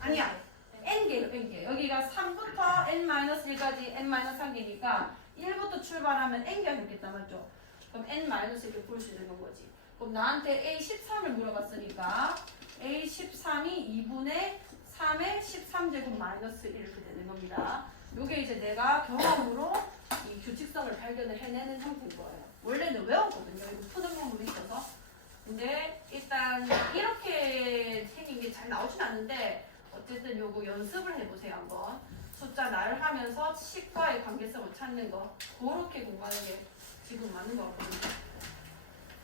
아니야. n개요, n개. 여기가 3부터 n-1까지 n-3개니까 1부터 출발하면 n개가 됐겠다, 맞죠? 그럼 n-1을 볼 수 있는 건 거지. 그럼 나한테 A13을 물어봤으니까 A13이 2분의 3의 13제곱 마이너스 1 이렇게 되는 겁니다. 요게 이제 내가 경험으로 이 규칙성을 발견을 해내는 형태인 거예요. 원래는 외웠거든요. 이거 푸는 방법이 있어서. 근데 일단 이렇게 생긴 게 잘 나오진 않는데 어쨌든 요거 연습을 해보세요 한번. 숫자 나열하면서 식과의 관계성을 찾는 거 그렇게 공부하는 게 지금 맞는 거 같거든요.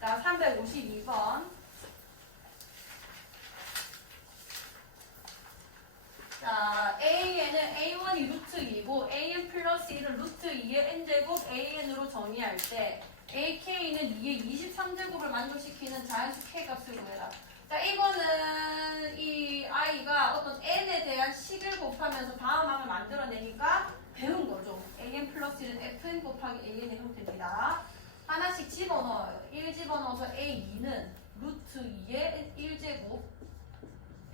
자, 352번. 자, AN은 A1이 루트 2고 AN 플러스 1은 루트 2의 n제곱 AN으로 정의할 때 AK는 2의 23제곱을 만족시키는 자연수 K값을 구해라. 자, 이거는 이 아이가 어떤 n에 대한 식을 곱하면서 다음 항을 만들어내니까 배운 거죠. AN 플러스 1은 FN 곱하기 AN의 형태입니다. 하나씩 집어넣어요. 1 집어넣어서 A2는 루트 2의 1제곱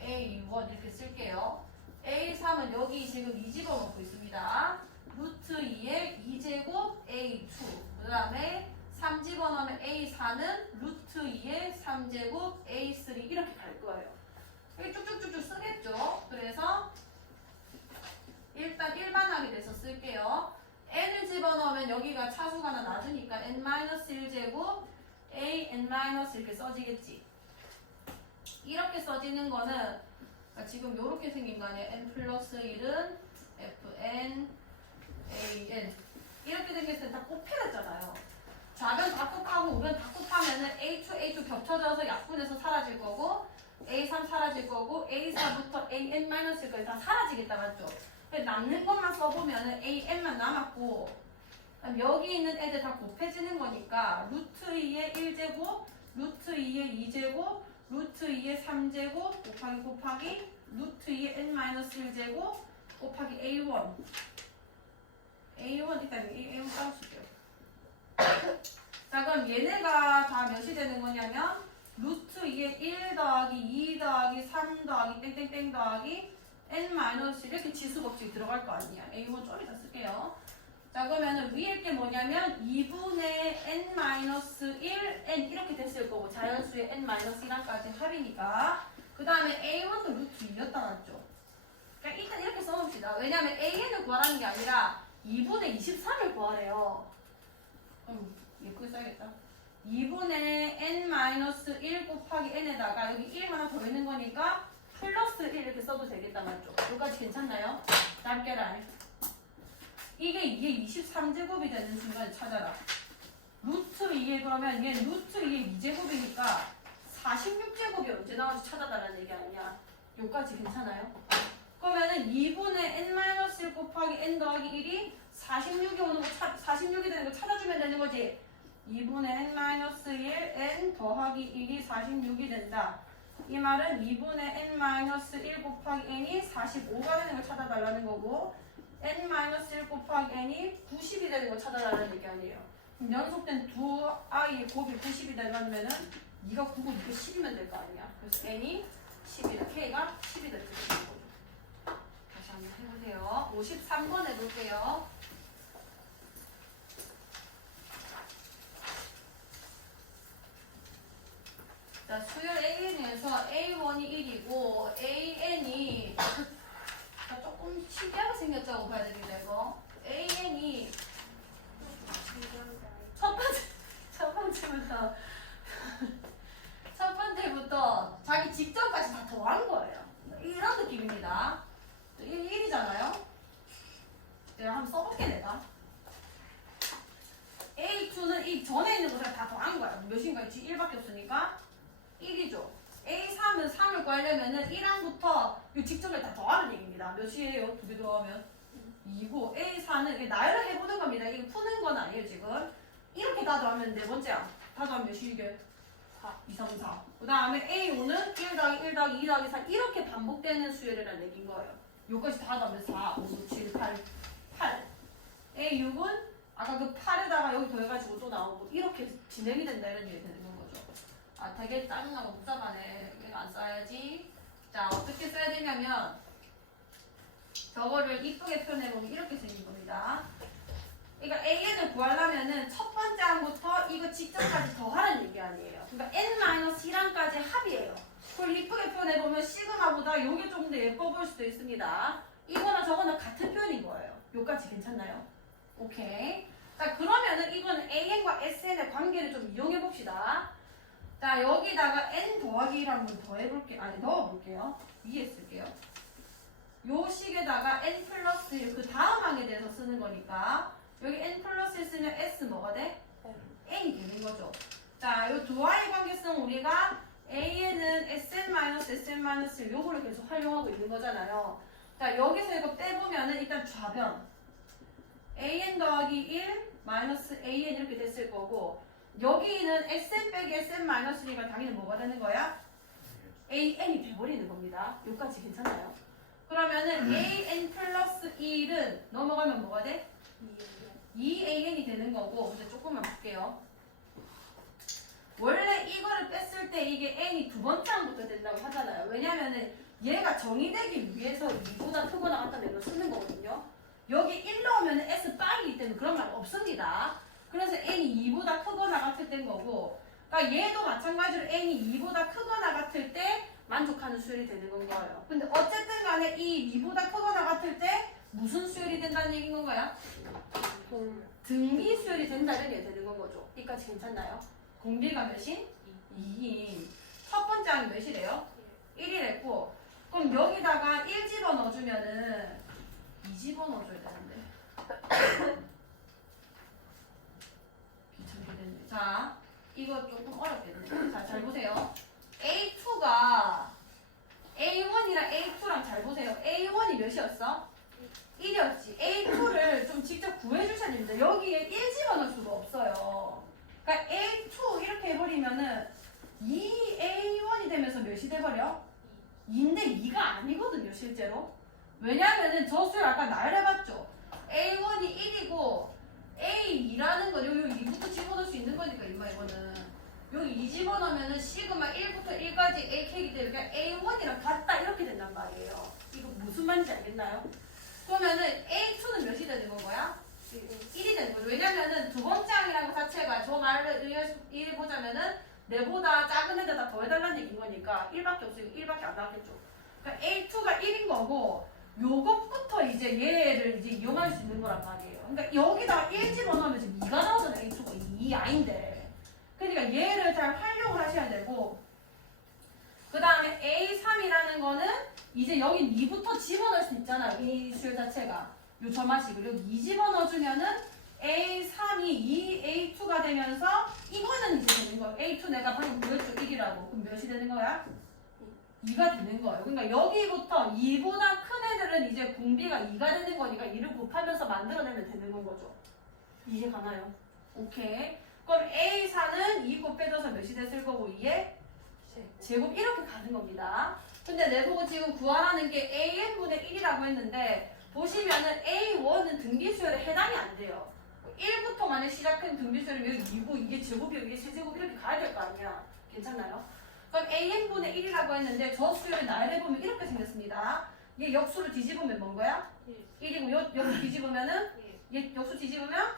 A1 이렇게 쓸게요. A3은 여기 지금 2 집어넣고 있습니다. 루트 2의 2제곱 A2 그 다음에 3 집어넣으면 A4는 루트 2의 3제곱 A3 이렇게 갈 거예요. 여기 쭉쭉쭉쭉 쓰겠죠. 그래서 일단 일반하게 돼서 쓸게요. n을 집어넣으면 여기가 차수가 하나 낮으니까 n-1제곱 a n- 이렇게 써지겠지. 이렇게 써지는 거는 지금 이렇게 생긴 거 아니에요. n 플러스 1은 fn an 이렇게 생겼을 때 다 곱해졌잖아요. 좌변 다 곱하고 우변 다 곱하면은 A2 겹쳐져서 약분해서 사라질 거고 A3 사라질 거고 A4부터 AN-까지 다 사라지겠다 맞죠? 남는 것만 써보면은 AN만 남았고 여기 있는 애들 다 곱해지는 거니까 루트 2의 1제곱 루트 2의 2제곱 루트 2의 3제곱 곱하기 루트 2의 n-1제곱 곱하기 A1 일단 A1 따라줄게요. 자 그럼 얘네가 다 몇이 되는 거냐면 루트 2에 1 더하기 2 더하기 3 더하기 땡땡땡 더하기 n 마이너스 이렇게 지수 법칙이 들어갈 거 아니야. A1 좀 이따 쓸게요. 자 그러면은 위에 게 뭐냐면 2분의 n 마이너스 1 n 이렇게 됐을 거고 자연수의 n 마이너스 1까지 합이니까 그 다음에 A1도 루트 2였다 놨죠. 그러니까 일단 이렇게 써놓읍시다. 왜냐면 AN을 구하라는 게 아니라 2분의 23을 구하래요. 예쁘게 써야겠다. 2분의 n-1 곱하기 n에다가 여기 1 하나 더 있는 거니까 플러스 1 이렇게 써도 되겠다 맞죠? 여기까지 괜찮나요? 답계란 이게 23제곱이 되는 순간에 찾아라. 루트 2에 그러면 얘 루트 2에 2제곱이니까 46제곱이 언제 나올지 찾아달라는 얘기 아니야. 여기까지 괜찮아요? 그러면은 2분의 n-1 곱하기 n 더하기 1이 46이 오는 거 46이 되는 거 찾아주면 되는 거지. 2분의 n-1 n 더하기 1이 46이 된다. 이 말은 2분의 n-1 곱하기 n이 45가 되는 걸 찾아달라는 거고 n-1 곱하기 n이 90이 되는 걸 찾아달라는 얘기 아니에요. 연속된 두 i의 곱이 90이 되려면은 네가 9고 네가 10이면 될 거 아니야. 그래서 n이 10이다. k가 10이 될 수 있는 거죠. 다시 한번 해보세요. 53번 해볼게요. 자, 수열 AN에서 A1이 1이고 AN이 조금 신기하게 생겼다고 봐야 되겠다 이거. AN이 첫 번째부터 자기 직전까지 다 더한 거예요. 이런 느낌입니다. 1이잖아요. 내가 한번 써볼게 내가. A2는 이 전에 있는 것을 다 더한 거야. 몇인가 있지? 1밖에 없으니까 1이죠. A3은 3을 구하려면은 1항부터 이 직전을 다 더하는 얘기입니다. 몇이에요? 두 개 더하면 2고 A4는 나열을 해보는 겁니다. 이거 푸는 건 아니에요 지금. 이렇게 다 더하면 네 번째야. 다 더하면 몇이 이게? 4, 2, 3, 4. 그 다음에 A5는 1 더하기 1 더하기 2 더하기 4 이렇게 반복되는 수열이라는 얘기인 거예요. 요까지 다 더하면 4, 5, 7, 8, 8. A6은 아까 그 8에다가 여기 더해가지고 또 나오고 이렇게 진행이 된다 이런 얘기 되는 거죠. 아 되게 짜증나고 복잡하네. 이거 안 써야지. 자 어떻게 써야 되냐면 저거를 이쁘게 표현해보면 이렇게 생긴 겁니다. 그러니까 AN을 구하려면은 첫 번째 항부터 이거 직전까지 더하는 얘기 아니에요. 그러니까 n-1항까지 합이에요. 그걸 이쁘게 표현해보면 시그마보다 이게 좀 더 예뻐 보일 수도 있습니다. 이거나 저거나 같은 표현인 거예요. 요까지 괜찮나요? 오케이. 자 그러면은 이거는 AN과 SN의 관계를 좀 이용해 봅시다. 자 여기다가 n 더하기 1 한번 더해볼게요. 아니 넣어볼게요. 위에 쓸게요. 요 식에다가 n 플러스 1 그 다음 항에 대해서 쓰는 거니까 여기 n 플러스 1 쓰면 s 뭐가 돼? n이 되는 거죠. 자 요 두 아이 관계성 우리가 AN은 SN-SN-1 요거를 계속 활용하고 있는 거잖아요. 자 여기서 이거 빼보면은 일단 좌변 AN 더하기 1 마이너스 AN 이렇게 됐을 거고 여기는 SN 빼기 SN-1이니까 당연히 뭐가 되는 거야? AN이 돼버리는 겁니다. 여기까지 괜찮아요? 그러면은 AN 플러스 1은 넘어가면 뭐가 돼? 2AN이 되는 거고 근데 조금만 볼게요. 원래 이거를 뺐을 때 이게 n이 두 번째 항부터 된다고 하잖아요. 왜냐면은 얘가 정의되기 위해서 2보다 크거나 같다는 걸 쓰는 거거든요. 여기 1 넣으면 s 빵이기 때문에 그런 말 없습니다. 그래서 n이 2보다 크거나 같을 때인 거고 그러니까 얘도 마찬가지로 n이 2보다 크거나 같을 때 만족하는 수열이 되는 건 거예요. 근데 어쨌든 간에 이 2보다 크거나 같을 때 무슨 수열이 된다는 얘기인 건가요? 등비 수열이 된다는 얘기 되는 건 거죠. 여기까지 괜찮나요? 공비가 몇인? 2인. 첫 번째 항이 몇이래요? 1이랬고 그럼 여기다가 1 집어넣어주면은 2 집어넣어줘야 되는데 귀찮게 됐네. 자 이거 조금 어렵겠네. 자 잘 보세요. A2가 A1이랑 A2랑 잘 보세요. A1이 몇이었어? 1이었지. A2를 좀 직접 구해주셔야 됩니다. 여기에 1 집어넣을 수가 없어요. 그러니까 A2 이렇게 해버리면은 2A1이 되면서 몇이 돼버려? 2인데 2가 아니거든요 실제로. 왜냐면은 저 수열 아까 나열해봤죠. A1이 1이고 A2라는 건 여기 2부터 집어넣을 수 있는 거니까 임마 이거는 여기 2 집어넣으면은 시그마 1부터 1까지 AK이기 때문에 A1이랑 같다 이렇게 된단 말이에요. 이거 무슨 말인지 알겠나요? 그러면은 A2는 몇이 되는 건가요? 1이 되는 거죠. 왜냐면은 두 번째 항이라는 것 자체가 저 말을 의해보자면은 내보다 작은 애들 다 더해달라는 얘기인 거니까 1밖에 없으니까 1밖에 안 나왔겠죠. 그러니까 A2가 1인 거고 요것부터 이제 얘를 이제 이용할 수 있는 거란 말이에요. 그러니까 여기다가 1 집어넣으면 지금 2가 나오잖아. A2가 2I인데. 그러니까 얘를 잘 활용을 하셔야 되고 그 다음에 A3이라는 거는 이제 여기 2부터 집어넣을 수 있잖아요. 이 수열 자체가. 요 점화식을 여기 2 집어넣어주면은 A3이 2A2가 되면서 이거는 이제 되는 거예요. A2 내가 방금 보였죠? 1이라고. 그럼 몇이 되는 거야? 2가 되는 거예요. 그러니까 여기부터 2보다 큰 애들은 이제 공비가 2가 되는 거니까 2를 곱하면서 만들어내면 되는 건 거죠. 이해 가나요? 오케이. 그럼 A4는 2 곱해져서 몇이 됐을 거고 2의 제곱 이렇게 가는 겁니다. 근데 내보고 지금 구하라는 게 AN분의 1이라고 했는데 보시면은 A1은 등비수열에 해당이 안 돼요. 1부터 만약 시작한 등비수열이면 여기 2고 이게 제곱이고 이게 세제곱 이렇게 가야 될 거 아니야. 괜찮나요? 그럼 AN분의 1이라고 했는데 저 수열을 나열해보면 이렇게 생겼습니다. 얘 역수를 뒤집으면 뭔 거야? 1이고 역수 뒤집으면은 얘 역수 뒤집으면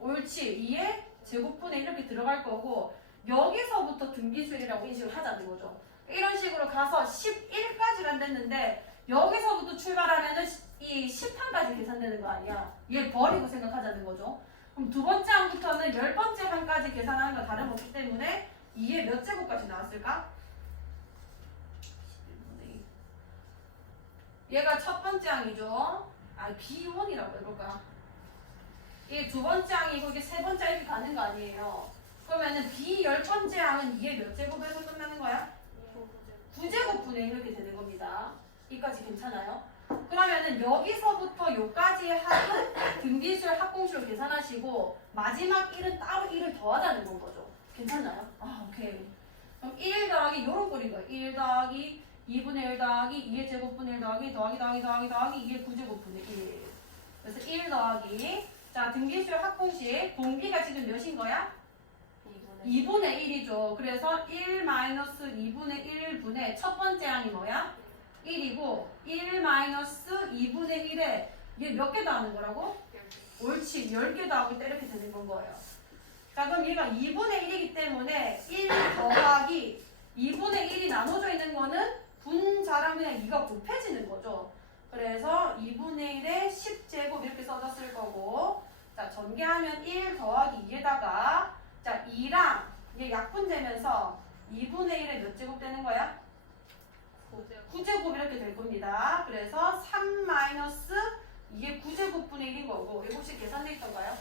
옳지. 2의 제곱분에 이렇게 들어갈 거고 여기서부터 등비수열이라고 인식을 하자는 거죠. 이런 식으로 가서 11까지가 됐는데 여기서부터 출발하면은 이 10항까지 계산되는 거 아니야. 얘 버리고 생각하자는 거죠. 그럼 두 번째 항부터는 10번째 항까지 계산하는 거 다름없기 때문에 2의 몇 제곱까지 나왔을까? 얘가 첫 번째 항이죠. B1이라고 해볼까? 이게 두 번째 항이고 이게 세 번째 항이 가는 거 아니에요. 그러면은 B 10번째 항은 2의 몇 제곱에서 끝나는 거야? 9제곱분의 이렇게 되는 겁니다. 이까지 괜찮아요? 그러면은 여기서부터 요까지의 합은 등비수열 합공수를 계산하시고 마지막 1은 따로 1을 더하자는 건 거죠. 괜찮나요? 오케이. 그럼 1 더하기 요런 꼴인 거예요. 1 더하기 2분의 1 더하기 2의 제곱분의 1 더하기 2의 9제곱분의 1. 그래서 1 더하기 자 등비수열 합공식 공비가 지금 몇인 거야? 2분의 1이죠. 그래서 1 마이너스 2분의 1분의 첫 번째 항이 뭐야? 1이고 1 마이너스 2분의 1에 얘 몇 개 더하는 거라고? 옳지. 10개 더하고 이렇게 되는 건 거예요. 자 그럼 얘가 2분의 1이기 때문에 1 더하기 2분의 1이 나눠져 있는 거는 분자랑 그냥 2가 곱해지는 거죠. 그래서 2분의 1에 10제곱 이렇게 써졌을 거고 자 전개하면 1 더하기 2에다가 자 2랑 이게 약분되면서 2분의 1에 몇 제곱 되는 거야? 9제곱 이렇게 될 겁니다. 그래서 3 마이너스 이게 9제곱분의 1인 거고 이거 혹시 계산돼 있던가요?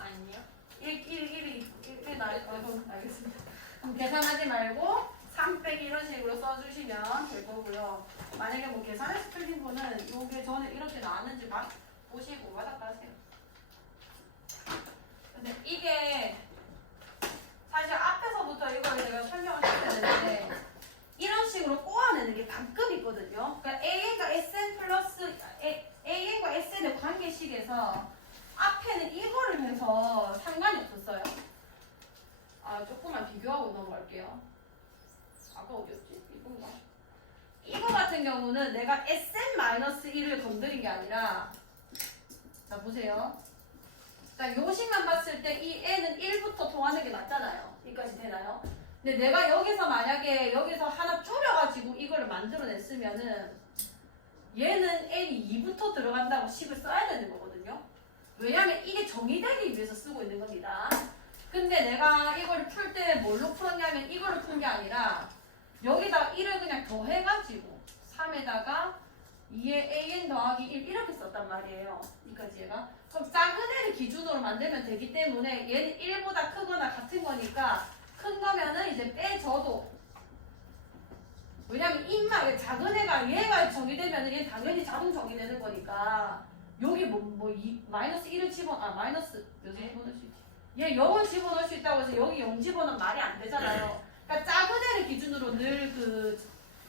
아니요. 1 알겠습니다. 그럼 계산하지 말고 3 빼기 이런 식으로 써주시면 될 거고요. 만약에 뭐 계산해서 틀린 분은 이게 전에 이렇게 나왔는지 막 보시고 와닿게 하세요. 근데 이게 사실 앞에서부터 이걸 제가 설명을 해야 되는데 이런 식으로 꼬아내는 게 가끔 있거든요. 그러니까 AN과 SN 플러스 AN과 SN의 관계식에서 앞에는 이거를 해서 상관이 없었어요. 조금만 비교하고 넘어갈게요. 아까 어디였지? 이건가? 이거 같은 경우는 내가 SN-1을 건드린 게 아니라 자 보세요. 자 요식만 봤을 때 이 n은 1부터 통하는 게 맞잖아요. 여기까지 되나요? 근데 내가 여기서 만약에 여기서 하나 줄여가지고 이걸 만들어냈으면은 얘는 n이 2부터 들어간다고 식을 써야 되는 거거든요. 왜냐면 이게 정의되기 위해서 쓰고 있는 겁니다. 근데 내가 이걸 풀 때 뭘로 풀었냐면 이걸로 푼 게 아니라 여기다 1을 그냥 더해가지고 3에다가 2의 an 더하기 1 이렇게 썼단 말이에요. 여기까지 얘가. 그럼 작은 애를 기준으로 만들면 되기 때문에 얘는 1보다 크거나 같은 거니까 큰 거면은 이제 빼줘도 왜냐면 입만 작은 애가 얘가 정의되면은 얘는 당연히 자동 정의되는 거니까 여기 마이너스 1을 마이너스 몇을 집어넣을 수 있지? 얘 0을 집어넣을 수 있다고 해서 여기 0 집어넣으면 말이 안 되잖아요. 그러니까 작은 애를 기준으로 늘 그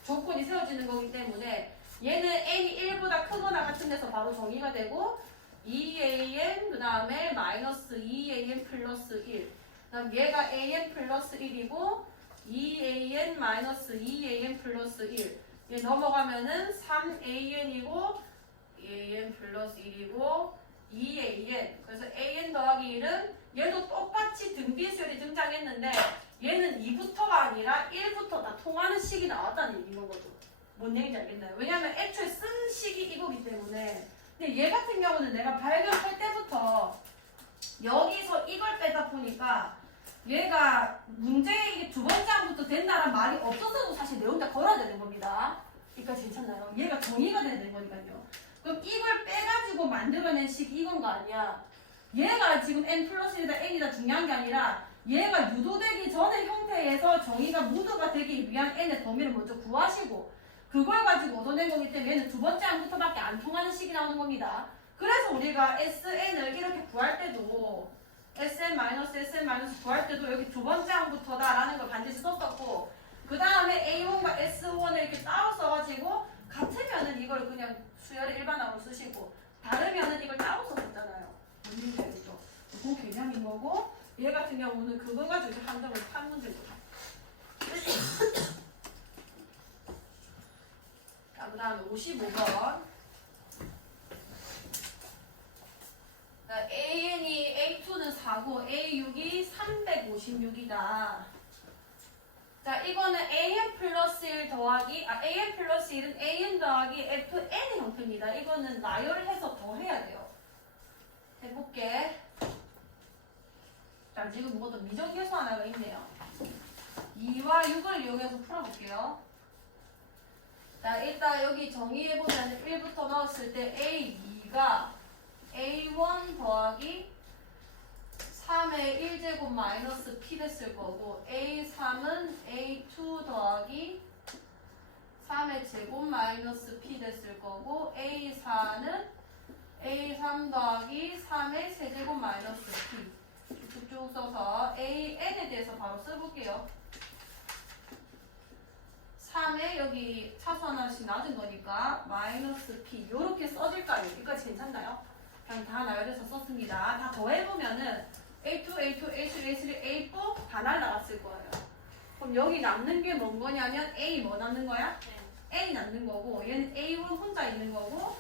조건이 세워지는 거기 때문에 얘는 n이 1보다 크거나 같은 데서 바로 정의가 되고 2an 그 다음에 마이너스 2an 플러스 1. 그다음 얘가 an 플러스 1이고 2an 마이너스 2an 플러스 1. 얘 넘어가면은 3an이고 2an 플러스 1이고 2an. 그래서 an 더하기 1은 얘도 똑같이 등비수열이 등장했는데 얘는 2부터가 아니라 1부터 다 통하는 식이 나왔다는 얘기인 거죠. 뭔 얘기인지 알겠나요? 왜냐면 애초에 쓴 식이 이거기 때문에. 근데 얘 같은 경우는 내가 발견할 때부터 여기서 이걸 빼다 보니까 얘가 문제에 이게 두 번째 항부터 된다는 말이 없어서도 사실 내용 다 걸어야 되는 겁니다. 그러니까 괜찮나요? 얘가 정의가 돼야 되는 거니까요. 그럼 이걸 빼가지고 만들어낸 식이 이건 거 아니야. 얘가 지금 n 플러스 1이다 n이다 중요한 게 아니라 얘가 유도되기 전의 형태에서 정의가 무도가 되기 위한 n의 범위를 먼저 구하시고 그걸 가지고 얻어낸 거기 때문에 얘는 두 번째 항부터밖에 안 통하는 식이 나오는 겁니다. 그래서 우리가 sn을 이렇게 구할 때도 sn-sn- 구할 때도 여기 두 번째 항부터다라는 걸 반드시 썼었고 그 다음에 a1과 s1을 이렇게 따로 써가지고 같으면은 이걸 그냥 수열의 일반항으로 쓰시고 다르면은 이걸 따로 썼었잖아요. 뭔지 알겠죠? 그 개념인 거고 얘 같은 경우는 그거 가지고 이제 한 점을 판 문제입니다. 자, 그 다음에 55번. AN이 A2는 4고 A6이 356이다. 자, 이거는 AN 플러스 1 더하기, AN 플러스 1은 AN 더하기 FN의 형태입니다. 이거는 나열해서 더해야 돼요. 해볼게. 자, 지금 뭐도 미정계수 하나가 있네요. 2와 6을 이용해서 풀어볼게요. 자, 일단 여기 정의해보면 1부터 넣었을 때 A2가 A1 더하기 3의 1제곱 마이너스 P 됐을 거고 A3은 A2 더하기 3의 제곱 마이너스 P 됐을 거고 A4는 A3 더하기 3의 세제곱 마이너스 P 쭉쭉 써서 AN에 대해서 바로 써볼게요. 3에 여기 차수 하나씩 낮은 거니까 마이너스 P 요렇게 써질까요? 여기까지 괜찮나요? 그냥 다 나열해서 썼습니다. 다 더해보면은 A2, A2, A3, A3, A4 다 날라갔을 거예요. 그럼 여기 남는 게 뭔 거냐면 A 뭐 남는 거야? A 남는 거고 얘는 A1 혼자 있는 거고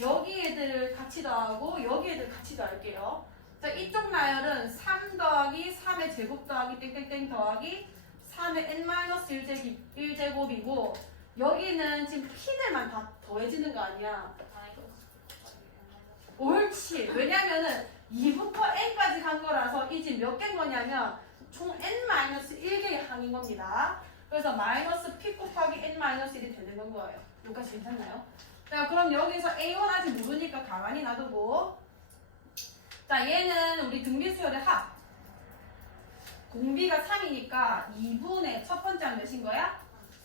여기 애들 같이 더하고 여기 애들 같이 더할게요. 자, 이쪽 나열은 3 더하기 3의 제곱 더하기 땡땡땡 더하기 3의 n-1제곱이고 여기는 지금 P들만 다 더해지는 거 아니야. 옳지. 왜냐면은 2부터 n까지 간 거라서 이 집 몇 개인 거냐면 총 n-1개의 항인 겁니다. 그래서 마이너스 p 곱하기 n-1이 되는 건 거예요. 여기까지 괜찮나요? 자, 그럼 여기서 a1 아직 모르니까 가만히 놔두고 자, 얘는 우리 등비수열의 합 공비가 3이니까 2분의 첫 번째 항 몇인 거야?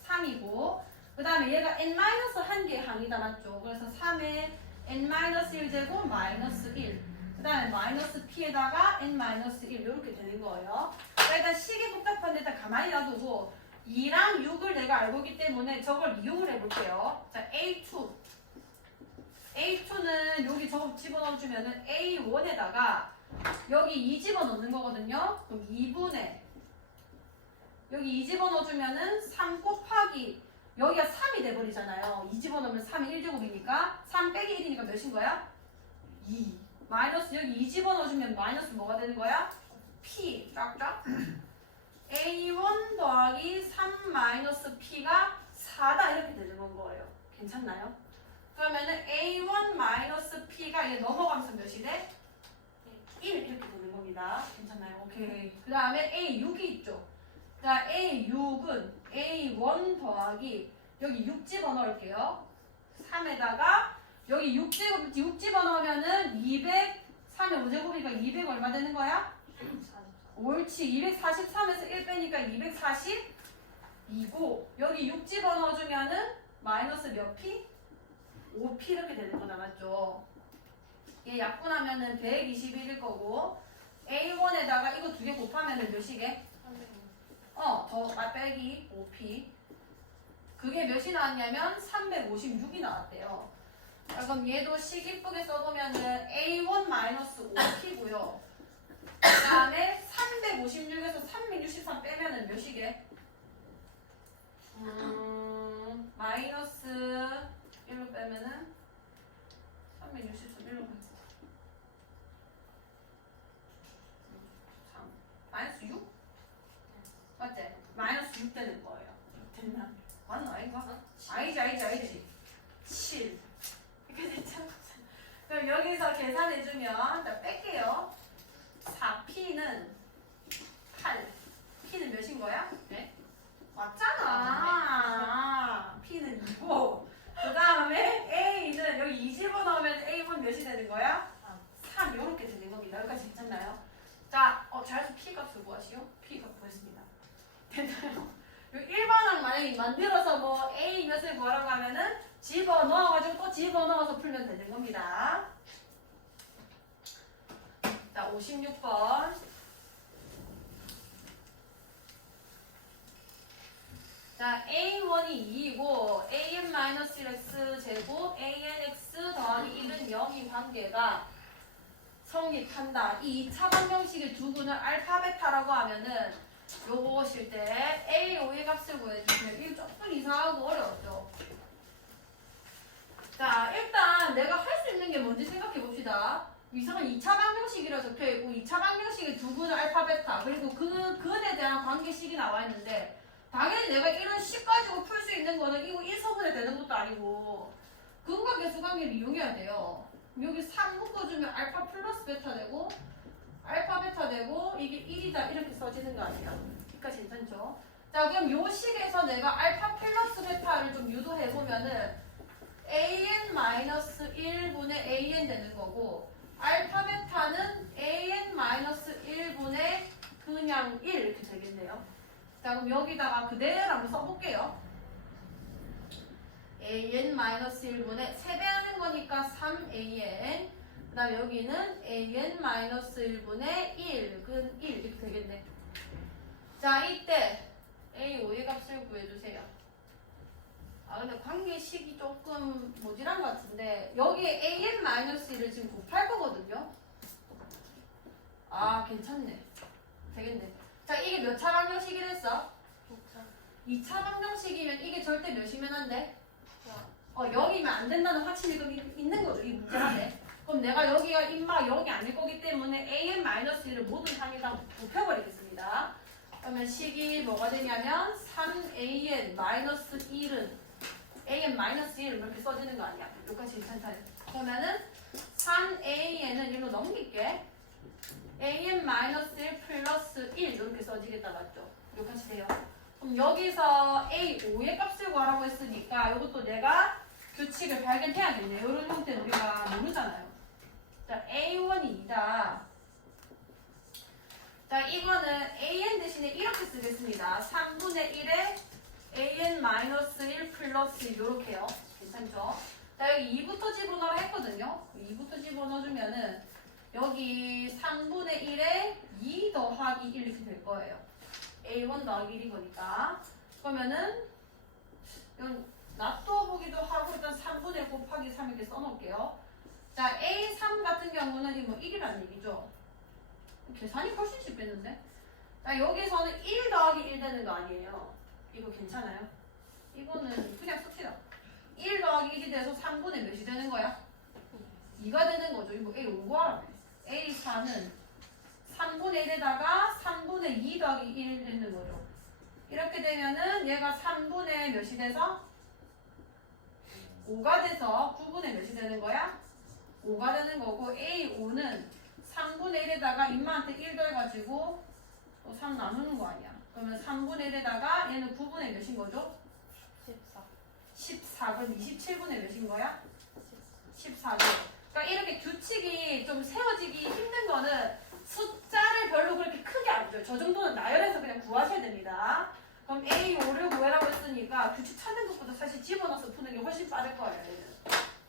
3이고 그 다음에 얘가 n-1개의 항이다 맞죠? 그래서 3의 n-1제곱 마이너스 1 그 다음에 마이너스 p에다가 n-1 이렇게 되는 거예요. 자, 일단 식이 복잡한데 일단 가만히 놔두고 2랑 6을 내가 알고 있기 때문에 저걸 이용을 해볼게요. 자, A2는 여기 저거 집어넣어주면은 A1에다가 여기 2 집어넣는 거거든요. 그럼 2분의 여기 2 집어넣어주면은 3 곱하기 여기가 3이 돼버리잖아요. 2 집어넣으면 3이 1제곱이니까 3 빼기 1이니까 몇인 거야? 2 마이너스 여기 2 집어넣어주면 마이너스 뭐가 되는 거야? P 쫙쫙 A1 더하기 3 마이너스 P가 4다 이렇게 되는 건 거예요. 괜찮나요? 그러면은 A1 마이너스 P가 이게 넘어가면서 몇이 돼? 1 이렇게 되는 겁니다. 괜찮나요? 오케이. 그 다음에 A6이 있죠. 자, A6은 A1 더하기 여기 6 집어넣을게요. 3에다가 여기 6 집어넣으면은 200 3의 5제곱이니까 200 얼마 되는 거야? 옳지. 243에서 1 빼니까 242고 여기 6 집어넣어주면은 마이너스 몇 P? 5P 이렇게 되는 거다 맞죠? 얘 약분하면은 121일 거고 A1에다가 이거 두 개 곱하면은 몇이게? 더 빼기 5P 그게 몇이 나왔냐면 356이 나왔대요. 자, 그럼 얘도 식 이쁘게 써보면은 A1-5P고요. 그 다음에 356에서 363 빼면은 몇이게? 마이너스 1로 빼면은 363 1로 빼면 3 마이너스 6? 맞지? 마이너스 6 되는 거예요. 됐나? 맞나? 아닌가? 아니지 7 이렇게 됐죠? 그럼 여기서 계산해주면 자 뺄게요. 4P는 8 P는 몇인 거야? 네? 맞잖아. P는 2고 그 다음에 A는 여기 2 집어넣으면 A1 몇이 되는 거야? 3 이렇게 되는 겁니다. 여기까지 괜찮나요? 자, 자연수 P 값을 구하시오. P 값 구했습니다. 됐나요? 1번항 만약에 만들어서 뭐 A 몇을 구하라고 하면은 집어넣어가지고 또 집어넣어서 풀면 되는 겁니다. 자, 56번. 자, A1이 2이고 AN-1x 제곱 ANX 더하기 1은 0인 관계가 성립한다. 이 2차 방정식의 두 분을 알파 베타라고 하면은 요거 보실 때 A5의 값을 구해주시면 이거 조금 이상하고 어려웠죠. 자, 일단 내가 할 수 있는 게 뭔지 생각해 봅시다. 이상한 2차 방정식이라 적혀 있고 2차 방정식의 두 분을 알파 베타 그리고 그에 대한 관계식이 나와 있는데 당연히 내가 이런 식 가지고 풀 수 있는 거는 이거 1서분에 되는 것도 아니고 근과 계수 관계를 이용해야 돼요. 여기 3 묶어주면 알파 플러스 베타 되고 알파 베타 되고 이게 1이다 이렇게 써지는 거 아니야. 여기까지 괜찮죠? 자, 그럼 요 식에서 내가 알파 플러스 베타를 좀 유도해보면은 AN-1분의 AN 되는 거고 알파 베타는 AN-1분의 그냥 1 이렇게 되겠네요. 자, 그럼 여기다가 그대로 한번 써볼게요. AN-1분의 세배하는 거니까 3AN 그 다음에 여기는 AN-1분의 1 근 1 이렇게 되겠네. 자, 이때 A5의 값을 구해주세요. 아, 근데 관계식이 조금 모질한 것 같은데 여기에 AN-1을 지금 곱할 거거든요. 아, 괜찮네. 되겠네. 자, 이게 몇 차 방정식이랬어? 2차 방정식이면 이게 절대 몇이면 안 돼? 여기면 안 된다는 확신이 그럼 있는 거죠. 이 문제 안에. 그럼 내가 여기가 임마 0이 아닐 거기 때문에 AN-1을 모든 항에다 곱해버리겠습니다. 그러면 식이 뭐가 되냐면 3AN-1은 AN-1 이렇게 써지는 거 아니야. 여기까지 괜찮아요. 그러면은 3AN은 이리로 넘길게. AN-1 플러스 1 이렇게 써지겠다 맞죠? 여기까지 돼요. 그럼 여기서 A5의 값을 구하라고 했으니까 이것도 내가 규칙을 발견해야겠네. 이런 형태는 우리가 모르잖아요. 자, A1이 2다. 자, 이거는 AN 대신에 이렇게 쓰겠습니다. 3분의 1에 AN-1 플러스 1 이렇게요. 괜찮죠? 자, 여기 2부터 집어넣으라 했거든요. 2부터 집어넣어주면은 여기 3분의 1에 2 더하기 1 이렇게 될 거예요. A1 더하기 1인 거니까. 그러면은 이건 놔둬 보기도 하고 일단 3분의 1 곱하기 3 이렇게 써놓을게요. 자, A3 같은 경우는 이 뭐 1이라는 얘기죠. 계산이 훨씬 쉽겠는데? 자, 여기서는 1 더하기 1 되는 거 아니에요. 이거 괜찮아요? 이거는 그냥 씁시다. 1 더하기 1이 돼서 3분의 몇이 되는 거야? 2가 되는 거죠. 이거 A5가 A4는 3분의 1에다가 3분의 2 더하기 1 되는 거죠. 이렇게 되면은 얘가 3분의 몇이 돼서 5가 돼서 9분의 몇이 되는 거야? 5가 되는 거고 A5는 3분의 1에다가 인마한테 1 더해가지고 또 3 나누는 거 아니야. 그러면 3분의 1에다가 얘는 9분의 몇인 거죠? 14. 그럼 27분의 몇인 거야? 14죠. 그러니까 이렇게 규칙이 좀 세워지기 힘든 거는 숫자를 별로 그렇게 크게 안 줘요. 저 정도는 나열해서 그냥 구하셔야 됩니다. 그럼 A5를 구해라고 했으니까 규칙 찾는 것보다 사실 집어넣어서 푸는 게 훨씬 빠를 거예요. 얘는.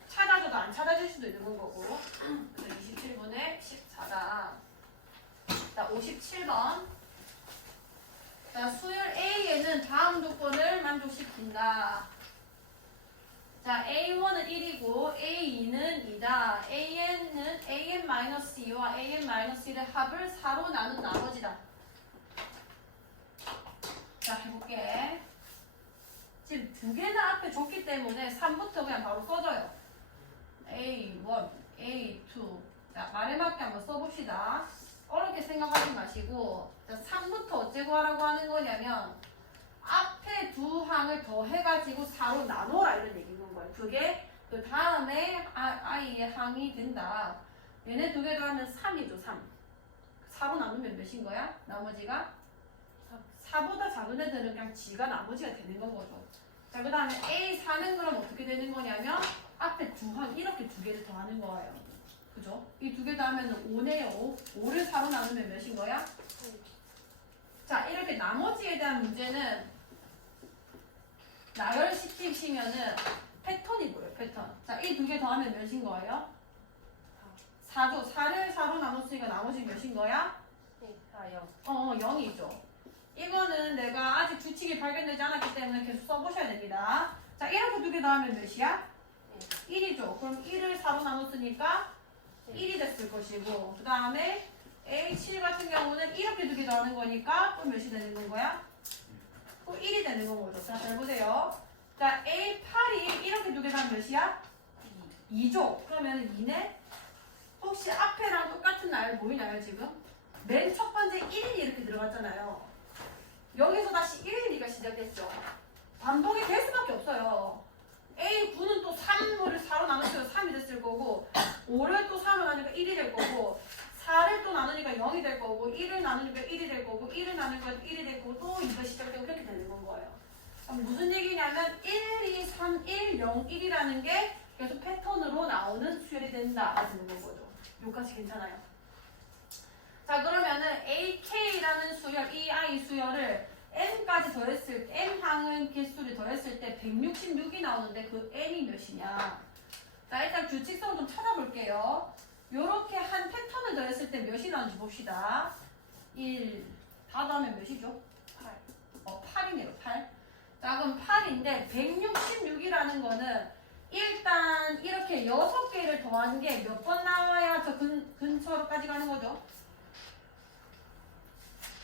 찾아줘도 안 찾아줄 수도 있는 거고. 그래서 27분의 14다. 자, 57번. 자, 수열 A에는 다음 조건을 만족시킨다. 자, A1은 1이고 A2는 2다. AN은 AN-2와 AN-1의 합을 4로 나눈 나머지다. 자, 해볼게. 지금 두 개나 앞에 줬기 때문에 3부터 그냥 바로 써줘요. A1, A2. 자, 말에 맞게 한번 써봅시다. 어렵게 생각하지 마시고. 자, 3부터 어째고 하라고 하는 거냐면 앞에 두 항을 더 해가지고 4로 나눠라 이런 얘기인 거예요. 그게 그 다음에 i의 항이 된다. 얘네 두 개 더하면 3이죠. 3. 4로 나누면 몇인 거야? 나머지가 4보다 작은 애들은 그냥 지가 나머지가 되는 건 거죠. 자, 그 다음에 A4는 그럼 어떻게 되는 거냐면 앞에 두 항 이렇게 두 개를 더하는 거예요. 그죠? 이 두 개 더하면 5네요. 5를 4로 나누면 몇인 거야? 자, 이렇게 나머지에 대한 문제는 나열시키시면은 패턴이 보여요. 패턴. 자, 이 두 개 더하면 몇인 거예요? 4죠. 4를 4로 나눴으니까 나머지 몇인 거야? 0이죠. 이거는 내가 아직 규칙이 발견되지 않았기 때문에 계속 써보셔야 됩니다. 자, 이렇게 두 개 더하면 몇이야? 1이죠. 그럼 1을 4로 나눴으니까 1이 됐을 것이고, 그 다음에 A7 같은 경우는 이렇게 두 개 더하는 거니까 또 몇이 되는 거야? 또 1이 되는 건 거죠. 자, 잘 보세요. 자, A8이 이렇게 두 개 더하면 몇이야? 2죠. 그러면 2네? 혹시 앞에랑 똑같은 나열 보이나요, 지금? 맨 첫 번째 1이 이렇게 들어갔잖아요. 여기서 다시 1이니까 시작했죠. 반복이 될 수밖에 없어요. A9는 또 3을 4로 나누면 3이 됐을 거고, 5를 또 4로 나누니까 1이 될 거고, 4를 또 나누니까 0이 될 거고, 1을 나누니까 1이 될 거고, 1을 나누니까 1이 될 거고, 또 이거 시작되고 그렇게 되는 건 거예요. 그럼 무슨 얘기냐면 1, 2, 3, 1, 0, 1이라는 게 계속 패턴으로 나오는 수열이 된다라는 거죠. 여기까지 괜찮아요. 자, 그러면은 AK라는 수열, 이 I 수열을 M까지 더했을 때, M 항의 개수를 더했을 때 166이 나오는데 그 M이 몇이냐. 자, 일단 규칙성 좀 찾아볼게요. 요렇게 한 패턴을 더했을 때 몇이 나오는지 봅시다. 1, 다 더하면 몇이죠? 8이네요, 8. 자, 그럼 8인데 166이라는 거는 일단 이렇게 6개를 더하는 게 몇 번 나와야 저 근처로까지 가는 거죠?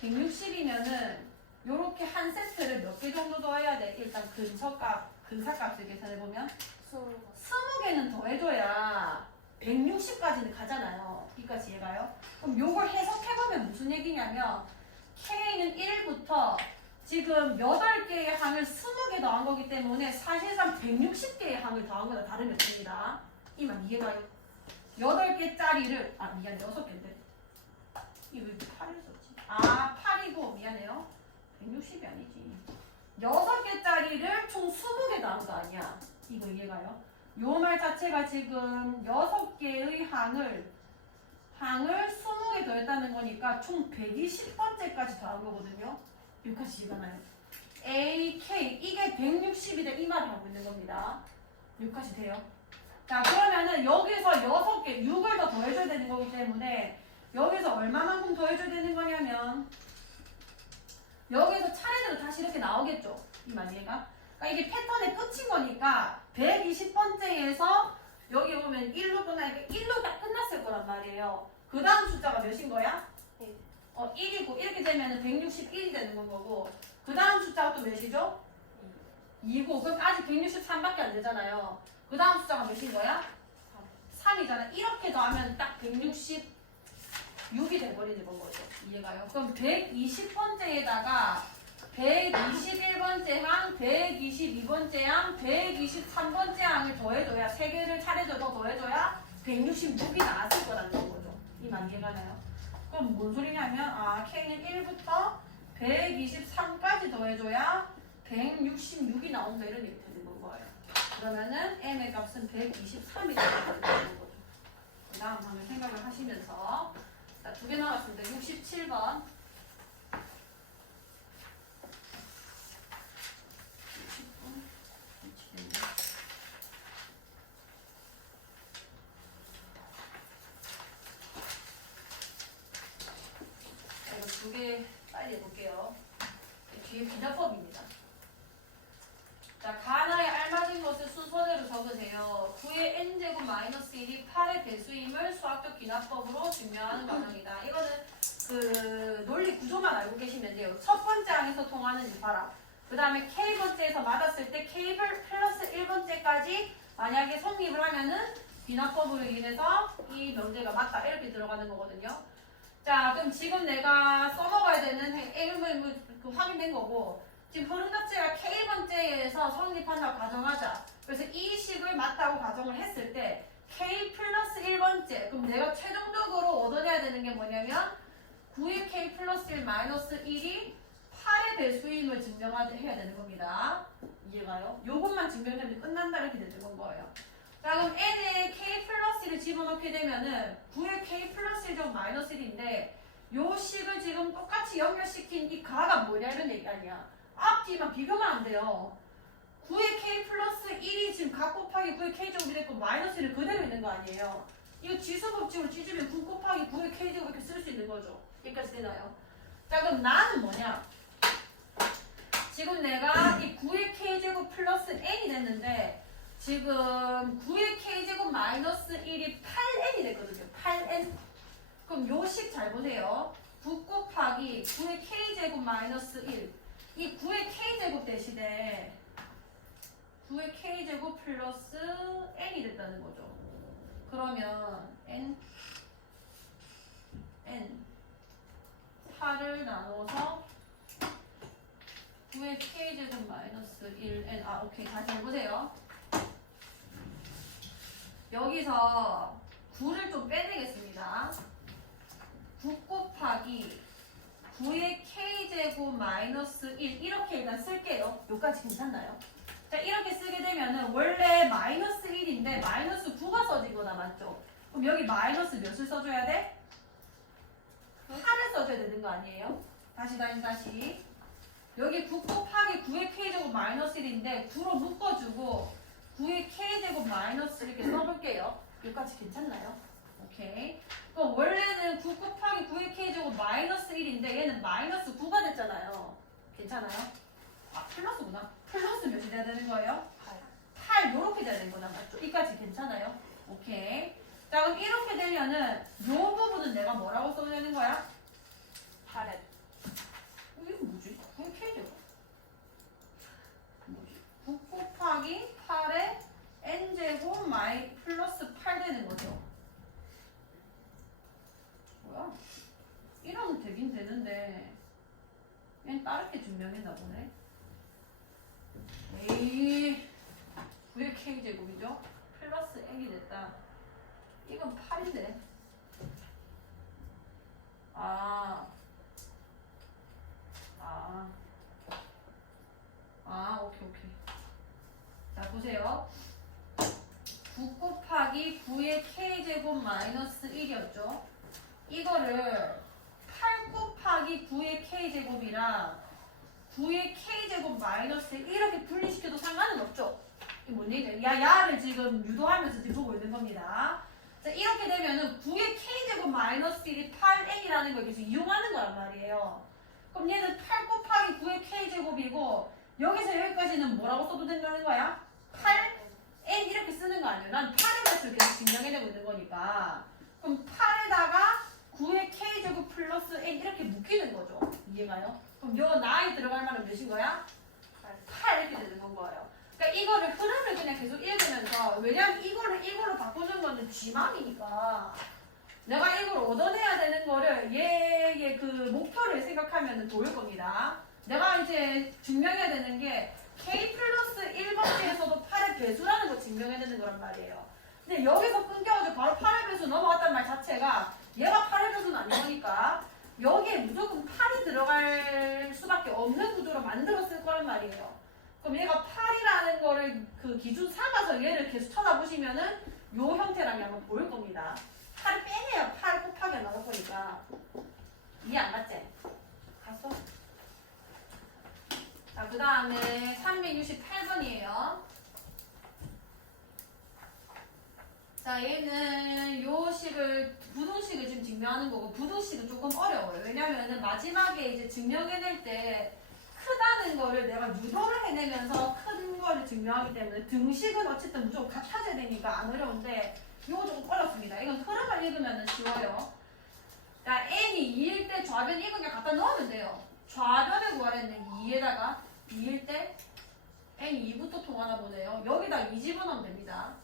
160이면은 요렇게 한 세트를 몇 개 정도 더해야 돼? 일단 근사값을 계산해보면 20개는 더해줘야 160까지는 가잖아요. 여기까지 이해가요? 그럼 요걸 해석해보면 무슨 얘기냐면 K는 1부터 지금 8개의 항을 20개 더한 거기 때문에 사실상 160개의 항을 더한 거나 다름이 없습니다. 이만 이해가요? 8개짜리를 미안해 6개인데 이거 왜 8을 썼지? 8이고 미안해요 160이 아니지 6개짜리를 총 20개 더한 거 아니야. 이거 이해가요? 요 말 자체가 지금 6개의 항을 20개 더했다는 거니까 총 120번째까지 더한 거거든요. 여기까지 이해가나요? AK 이게 160이다 이 말을 하고 있는 겁니다. 여기까지 돼요? 자, 그러면은 여기서 6개 6을 더 더해줘야 되는 거기 때문에 여기서 얼마만큼 더해줘야 되는 거냐면 여기서 차례대로 다시 이렇게 나오겠죠. 이 말 이해가? 그러니까 이게 패턴의 끝인 거니까 120번째에서 여기 보면 1로 끝나니까 1로 딱 끝났을 거란 말이에요. 그 다음 숫자가 몇인 거야? 1이고 이렇게 되면 161이 되는 건 거고 그 다음 숫자가 또 몇이죠? 2고 그럼 아직 163밖에 안 되잖아요. 그 다음 숫자가 몇인 거야? 3이잖아. 이렇게 더하면 딱 166이 돼버리는 건 거죠. 이해가요? 그럼 120번째에다가 121번째 항, 122번째 항, 123번째 항을 더해줘야 3개를 차례로 더 더해줘야 166이 나왔을 거라는 거죠. 이 말 이해가나요? 그럼 뭔 소리냐면 K는 1부터 123까지 더해줘야 166이 나온다 이런 얘기 되는 거예요. 그러면은 M의 값은 123이 되는 거죠. 그 다음 방을 생각을 하시면서 자, 2개 나왔습니다. 67번 두 개 빨리 해볼게요. 뒤에 비자법입니다. 자, 가나에 알맞은 것을 순서대로 적어 n제곱 마이너스 1이 8의 배수임을 수학적 기납법으로 증명하는 과정이다. 이거는 그 논리 구조만 알고 계시면 돼요. 첫 번째 항에서 통하는지 봐라. 그 다음에 K번째에서 맞았을 때 K 플러스 1번째까지 만약에 성립을 하면은 귀납법으로 인해서 이 명제가 맞다 이렇게 들어가는 거거든요. 자, 그럼 지금 내가 써먹어야 되는 확인된 거고, 지금 흐름 자체가 K번째에서 성립한다고 가정하자. 그래서 이 식을 맞다고 가정을 했을 때 K 플러스 1번째, 그럼 내가 최종적으로 얻어내야 되는 게 뭐냐면 9의 K 플러스 1 마이너스 1이 8의 배수임을 증명해야 되는 겁니다. 이해가요? 요것만 증명되면 끝난다 이렇게 되는 거예요. 자, 그럼 n에 K 플러스 1을 집어넣게 되면은 9의 K 플러스 1 제곱 마이너스 1인데 요 식을 지금 똑같이 연결시킨 이 가가 뭐냐 이런 얘기 아니야. 앞뒤만 비교만 안 돼요. 9의 K 플러스 1이 지금 각 곱하기 9의 K 제곱이 됐고 마이너스 1은 그대로 있는 거 아니에요. 이거 지수법칙으로 찢으면 9 곱하기 9의 K 제곱 이렇게 쓸 수 있는 거죠. 여기까지 되나요? 자, 그럼 나는 뭐냐? 지금 내가 이 9의 K제곱 플러스 N이 됐는데 지금 9의 K제곱 마이너스 1이 8N이 됐거든요. 8N. 그럼 요 식 잘 보세요. 9 곱하기 9의 K제곱 마이너스 1. 이 9의 K제곱 대신에 9의 K제곱 플러스 N이 됐다는 거죠. 그러면 N 4를 나눠서 9의 K제곱 마이너스 1N. 오케이. 다시 해보세요. 여기서 9를 좀 빼내겠습니다. 9 곱하기 9의 K제곱 마이너스 1 이렇게 일단 쓸게요. 여기까지 괜찮나요? 자, 이렇게 쓰게 되면은 원래 마이너스 1인데 마이너스 9가 써진 거다 맞죠? 그럼 여기 마이너스 몇을 써줘야 돼? 8을 써줘야 되는 거 아니에요? 다시 여기 9 곱하기 9의 K제곱 마이너스 1인데 9로 묶어주고 9의 K제곱 마이너스 이렇게 써볼게요. 여기까지 괜찮나요? 오케이. 그럼 원래는 9 곱하기 9의 K제곱 마이너스 1인데 얘는 마이너스 9가 됐잖아요. 괜찮아요? 플러스구나. 플러스 몇이 돼야 되는 거예요? 8 요렇게 돼야 되는 거나 맞죠? 여기까지 괜찮아요? 오케이. 자, 그럼 이렇게 되면은 요 부분은 내가 뭐라고 써야 되는 거야? 8에. 이게 뭐지? 9의 K제곱. 뭐지? 9 곱하기 8에 n제곱 마이 플러스 8 되는 거죠. 뭐야? 이러면 되긴 되는데 얘는 다르게 증명했나 보네. 에이, 9의 K제곱이죠? 플러스 n이 됐다. 이건 8인데. 오케이. 자, 보세요. 9 곱하기 9의 K제곱 마이너스 1이었죠? 이거를 8 곱하기 9의 K제곱이랑 9의 K제곱 마이너스 1 이렇게 분리시켜도 상관은 없죠? 이게 뭔 얘기예요? 야를 지금 유도하면서 지금 보고 있는 겁니다. 자, 이렇게 되면은 9의 K제곱 마이너스 1이 8N이라는 걸 계속 이용하는 거란 말이에요. 그럼 얘는 8 곱하기 9의 K제곱이고 여기서 여기까지는 뭐라고 써도 된다는 거야? 8N 이렇게 쓰는 거 아니에요? 난 8의 배수를 계속 증명해내고 있는 거니까. 그럼 8에다가 9의 K제곱 플러스 N 이렇게 묶이는 거죠. 이해가요? 그럼 요 나이 들어갈 만한 몇인 거야? 8 이렇게 되는 건 거예요. 그러니까 이거를 흐름을 그냥 계속 읽으면서 왜냐면 이거를 바꾸는 거는 쥐맘이니까 내가 이걸 얻어내야 되는 거를 얘의 그 목표를 생각하면 도울 겁니다. 내가 이제 증명해야 되는 게 K 플러스 1번째에서도 8의 배수라는 거 증명해야 되는 거란 말이에요. 근데 여기서 끊겨가지고 바로 8의 배수 넘어갔단 말 자체가 얘가 8의 배수는 아니니까 여기에 무조건 8이 들어갈 수밖에 없는 구조로 만들었을 거란 말이에요. 그럼 얘가 8이라는 거를 그 기준 삼아서 얘를 계속 쳐다보시면은 요 형태랑이 한번 보일 겁니다. 8을 빼내요. 8 곱하기 안 나올 거니까. 이해 안 갔지? 갔어? 자, 그 다음에 368번이에요. 자, 얘는 요 식을, 부등식을 지금 증명하는 거고, 부등식은 조금 어려워요. 왜냐면은 마지막에 이제 증명해낼 때 크다는 거를 내가 유도를 해내면서 큰 거를 증명하기 때문에 등식은 어쨌든 무조건 같아져야 되니까 안 어려운데 이거 조금 어렵습니다. 이건 흐름을 읽으면 쉬워요. 자, n이 2일 때 좌변 이거 그냥 갖다 넣으면 돼요. 좌변을 구하랬는데 2에다가 2일 때 n 2부터 통하나 보네요. 여기다 2 집어넣으면 됩니다.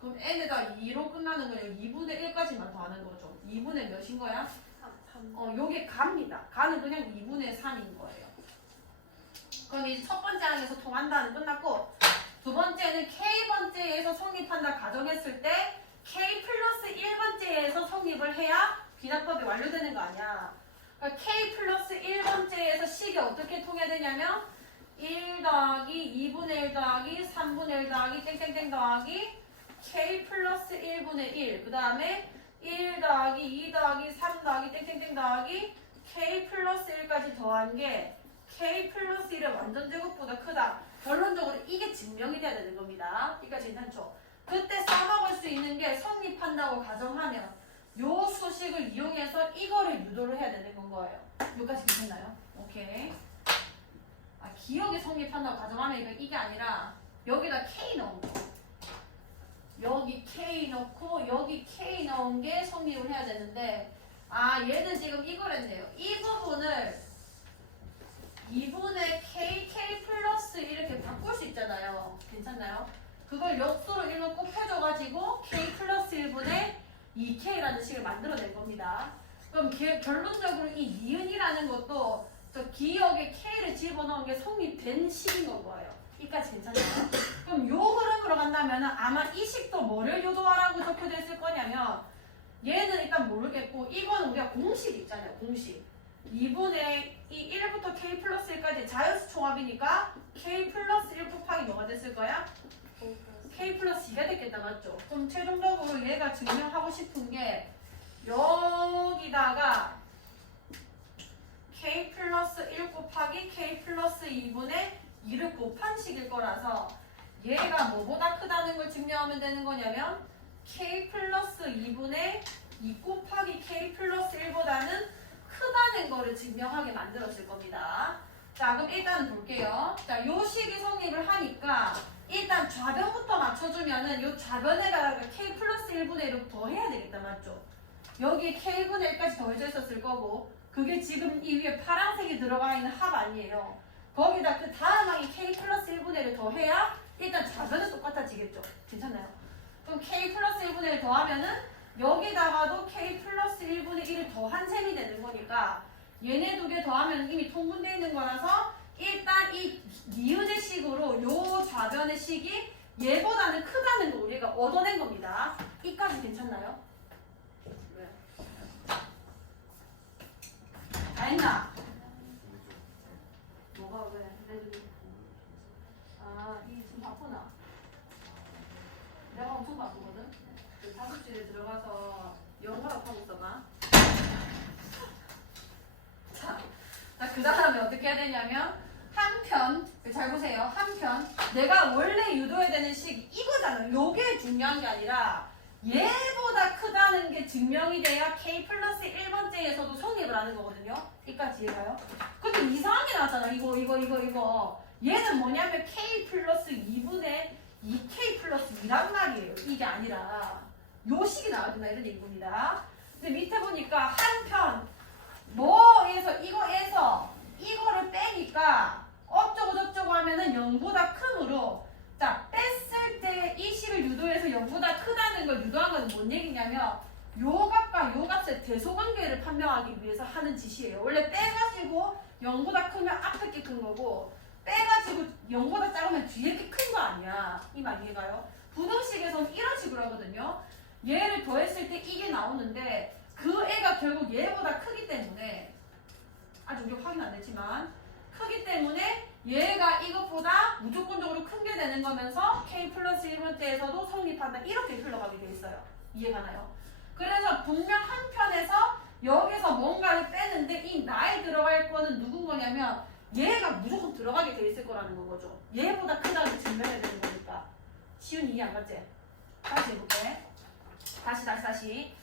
그럼 n에다 2로 끝나는 거예요. 2분의 1까지만 더하는 거죠. 2분의 몇인 거야? 3. 요게 가입니다. 가는 그냥 2분의 3인 거예요. 그럼 이제 첫 번째 항에서 통한다는 끝났고, 두 번째는 K번째에서 성립한다 가정했을 때 K 플러스 1번째에서 성립을 해야 비납법이 완료되는 거 아니야. 그러니까 K 플러스 1번째에서 식이 어떻게 통해야 되냐면 1 더하기 2분의 1 더하기 3분의 1 더하기 땡땡땡 더하기 K 플러스 1분의 1. 그 다음에 1 더하기 2 더하기 3 더하기 땡땡땡 더하기 K 플러스 1까지 더한 게 K 플러스 1의 완전 제곱보다 크다. 결론적으로 이게 증명이 돼야 되는 겁니다. 여기까지 괜찮죠? 그때 써먹을 수 있는 게 성립한다고 가정하면 요 수식을 이용해서 이거를 유도를 해야 되는 건 거예요. 여기까지 괜찮나요? 오케이. 아, 기억이 성립한다고 가정하면 이게 아니라 여기다 K 넣은 거. 여기 K 넣고 여기 K 넣은 게 성립을 해야 되는데 아 얘는 지금 이거랬네요. 이 부분을 2분의 K 플러스 이렇게 바꿀 수 있잖아요. 괜찮나요? 그걸 역수로 1로 곱해줘가지고 K 플러스 1분의 2K라는 식을 만들어낼 겁니다. 그럼 결론적으로 이 니은이라는 것도 저 기억에 K를 집어넣은 게 성립된 식인 건 거예요. 이까지 괜찮나요? 그럼 요 흐름으로 간다면 아마 이 식도 뭐를 유도하라고 적혀져 있을 거냐면 얘는 일단 모르겠고 이거는 우리가 공식 있잖아요. 공식. 2분의 이 1부터 K 플러스 1까지 자연수 총합이니까 K 플러스 1 곱하기 뭐가 됐을 거야? K 플러스 2가 됐겠다. 맞죠? 그럼 최종적으로 얘가 증명하고 싶은 게 여기다가 K 플러스 1 곱하기 K 플러스 2분의 2를 곱한 식일 거라서 얘가 뭐보다 크다는 걸 증명하면 되는 거냐면 K 플러스 2분의 2 곱하기 K 플러스 1보다는 크다는 거를 증명하게 만들어질 겁니다. 자, 그럼 일단 볼게요. 자, 요 식이 성립을 하니까 일단 좌변부터 맞춰주면은 요 좌변에다가 K 플러스 1분의 1을 더 해야 되겠다. 맞죠? 여기 K분의 1까지 더해져 있었을 거고 그게 지금 이 위에 파란색이 들어가 있는 합 아니에요. 거기다 그 다음 항이 K 플러스 1분의 1을 더해야 일단 좌변은 똑같아지겠죠. 괜찮나요? 그럼 K 플러스 1분의 1 더하면은 여기다가도 K 플러스 1분의 1을 더한 셈이 되는 거니까 얘네 두 개 더하면 이미 통분되어 있는 거라서 일단 이 니은의 식으로 요 좌변의 식이 얘보다는 크다는 거 우리가 얻어낸 겁니다. 이까지 괜찮나요? 왜? 다 했나? 뭐가 왜? 아, 이 지금 바쁘나? 내가 엄청 바쁘거든? 그 사무실에 들어가서 영어라고 하고 있어봐. 자, 그 다음에 어떻게 해야 되냐면 한편, 잘 보세요. 한편 내가 원래 유도해야 되는 식이 이거잖아. 요게 중요한 게 아니라 얘보다 크다는 게 증명이 돼야 K 플러스 1번째에서도 성립을 하는 거거든요. 이까지 이해가요? 근데 이상한 게 나왔잖아. 이거. 얘는 뭐냐면 K 플러스 2분의 2K 플러스 2란 말이에요. 이게 아니라 요 식이 나와야 된다 이런 얘기입니다. 근데 밑에 보니까 한편 뭐에서 이거에서 이거를 빼니까 어쩌고 저쩌고 하면은 0보다 크므로 자 뺐을 때 이 식을 유도해서 0보다 크다는 걸 유도한 건 뭔 얘기냐면 요 값과 요 값의 대소관계를 판명하기 위해서 하는 짓이에요. 원래 빼가지고 0보다 크면 앞에 게 큰 거고 빼가지고 0보다 작으면 뒤에 게 큰 거 아니야. 이 말 이해가요? 부등식에서는 이런 식으로 하거든요. 얘를 더했을 때 이게 나오는데 그 애가 결국 얘보다 크기 때문에 아직 우리가 확인 안 됐지만 크기 때문에 얘가 이것보다 무조건적으로 큰 게 되는 거면서 K 플러스 1번째에서도 성립한다. 이렇게 흘러가게 돼 있어요. 이해가나요? 그래서 분명 한편에서 여기서 뭔가를 빼는데 이 나에 들어갈 거는 누군 거냐면 얘가 무조건 들어가게 돼 있을 거라는 거죠. 얘보다 크다는 걸 증명해야 되는 거니까. 쉬운 이해 안 갔지? 다시 해볼게. 다시.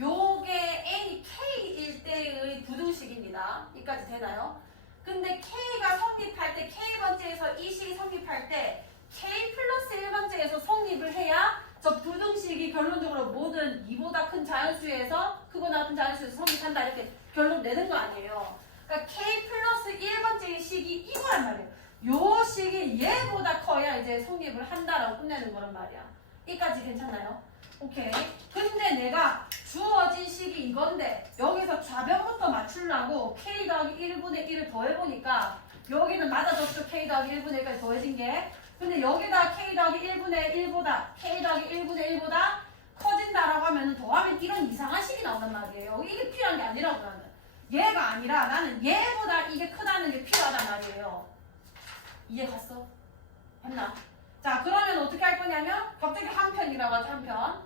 요게 N이 K일 때의 부등식입니다. 이까지 되나요? 근데 K가 성립할 때 K번째에서 이 식이 성립할 때 k 플러스 1번째에서 성립을 해야 저 부등식이 결론적으로 모든 2보다 큰 자연수에서 크거나 같은 자연수에서 성립한다 이렇게 결론 내는 거 아니에요. 그러니까 k 플러스 1번째의 식이 이거란 말이에요. 요 식이 얘보다 커야 이제 성립을 한다라고 끝내는 거란 말이야. 이까지 괜찮나요? 오케이. 근데 내가 주어진 식이 이건데 여기서 좌변부터 맞추려고 k 더하기 1분의 1을 더해보니까 여기는 맞아줬죠. k 더하기 1분의 1까지 더해진 게. 근데 여기다 k 더하기 1분의 1보다 k 더하기 1분의 1보다 커진다라고 하면 더하면 이런 이상한 식이 나온단 말이에요. 이게 필요한 게 아니라고 나는. 얘가 아니라 나는 얘보다 이게 크다는 게 필요하단 말이에요. 이해 갔어? 했나? 자, 그러면 어떻게 할 거냐면 갑자기 한 편이라고 하죠. 한 편.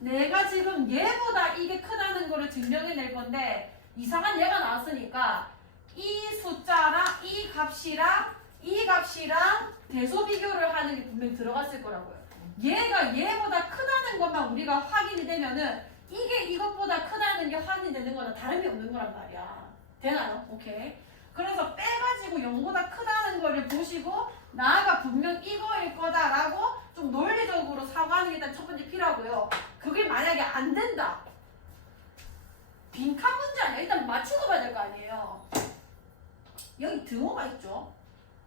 내가 지금 얘보다 이게 크다는 거를 증명해낼 건데 이상한 얘가 나왔으니까 이 숫자랑 이 값이랑 대소 비교를 하는 게 분명히 들어갔을 거라고요. 얘가 얘보다 크다는 것만 우리가 확인이 되면은 이게 이것보다 크다는 게 확인이 되는 거랑 다름이 없는 거란 말이야. 되나요? 오케이. 그래서 빼가지고 0보다 크다는 거를 보시고 나가 분명 이거일 거다라고 좀 논리적으로 사고하는 게 일단 첫 번째 필요하고요. 그게 만약에 안 된다. 빈칸 문제 아니야. 일단 맞추고 봐야 될 거 아니에요. 여기 등호가 있죠.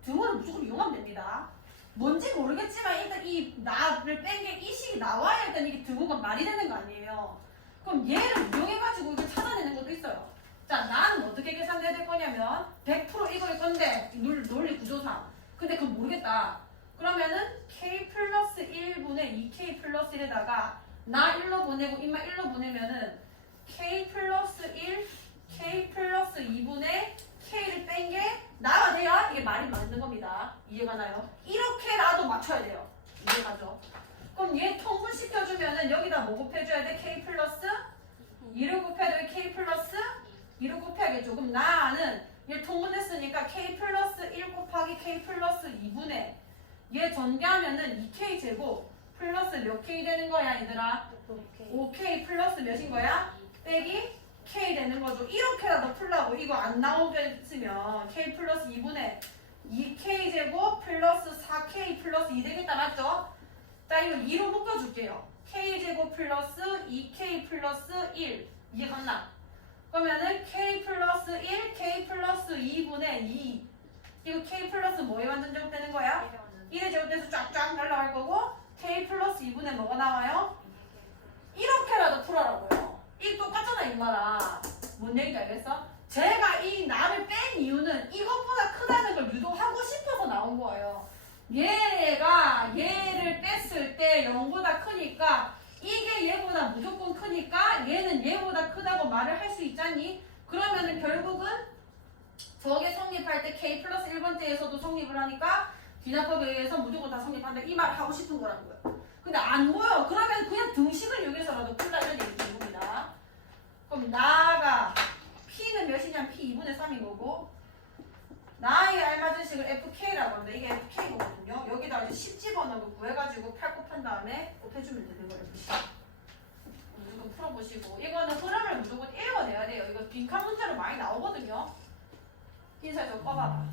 등호를 무조건 이용하면 됩니다. 뭔지 모르겠지만 일단 이 나를 뺀 게 이 식이 나와야 일단 이게 등호가 말이 되는 거 아니에요. 그럼 얘를 이용해가지고 이걸 찾아내는 것도 있어요. 자, 나는 어떻게 계산해야 될 거냐면 100% 이거일 건데 논리 구조상. 근데 그건 모르겠다. 그러면은 k 플러스 1분의 2k 플러스 1에다가 나 1로 보내고 임마 1로 보내면은 k 플러스 1, k 플러스 2분의 k를 뺀 게 나와 돼야 이게 말이 맞는 겁니다. 이해가 나요? 이렇게라도 맞춰야 돼요. 이해가죠? 그럼 얘 통분시켜주면은 여기다 뭐 곱해줘야 돼? k 플러스 2를 곱해야 돼? k 플러스 2를 곱해야겠죠. 그럼 나는 얘 통분했으니까 k 플러스 1 곱하기 k 플러스 2분의 얘 전개하면은 2k 제곱 플러스 몇 k 되는 거야 얘들아? 5k 플러스 몇인 거야? 빼기 k 되는 거죠. 이렇게라도 풀라고. 이거 안 나오겠으면 k 플러스 2분의 2k 제곱 플러스 4k 플러스 2 되겠다 맞죠? 자 이거 2로 묶어줄게요. k 제곱 플러스 2k 플러스 1 이해 갔나? 그러면은 k 플러스 1, k 플러스 2분의 2 이거 k 플러스 뭐에 완전 제곱되는 거야? 1의 제곱돼서 쫙쫙 날라갈 거고 k 플러스 2분의 뭐가 나와요? 이렇게라도 풀어라고요. 이거 똑같잖아 이마랑. 뭔 얘기인지 알겠어? 제가 이 나를 뺀 이유는 이것보다 크다는 걸 유도하고 싶어서 나온 거예요. 얘가 얘를 뺐을 때 0보다 크니까 이게 얘보다 무조건 크니까 얘는 얘보다 크다고 말을 할 수 있잖니? 그러면은 결국은 저게 성립할 때 k 플러스 1번째에서도 성립을 하니까 귀납법에 의해서 무조건 다 성립한다 이 말을 하고 싶은 거라는 거예요. 근데 안 보여. 그러면 그냥 등식을 이용해서라도 풀라 이런 얘기 되는 겁니다. 그럼 나가 p는 몇이냐면 p 2분의 3인 거고 나의 알맞은 식을 fk라고 합니다. 이게 fk거든요. 여기다 이제 10 집어넣고 구해가지고 8 곱한 다음에 곱해주면 되는 거예요. 무조건 풀어보시고 이거는 흐름을 무조건 읽어내야 돼요. 이거 빈칸 문제로 많이 나오거든요. 인사 좀 꺼봐봐.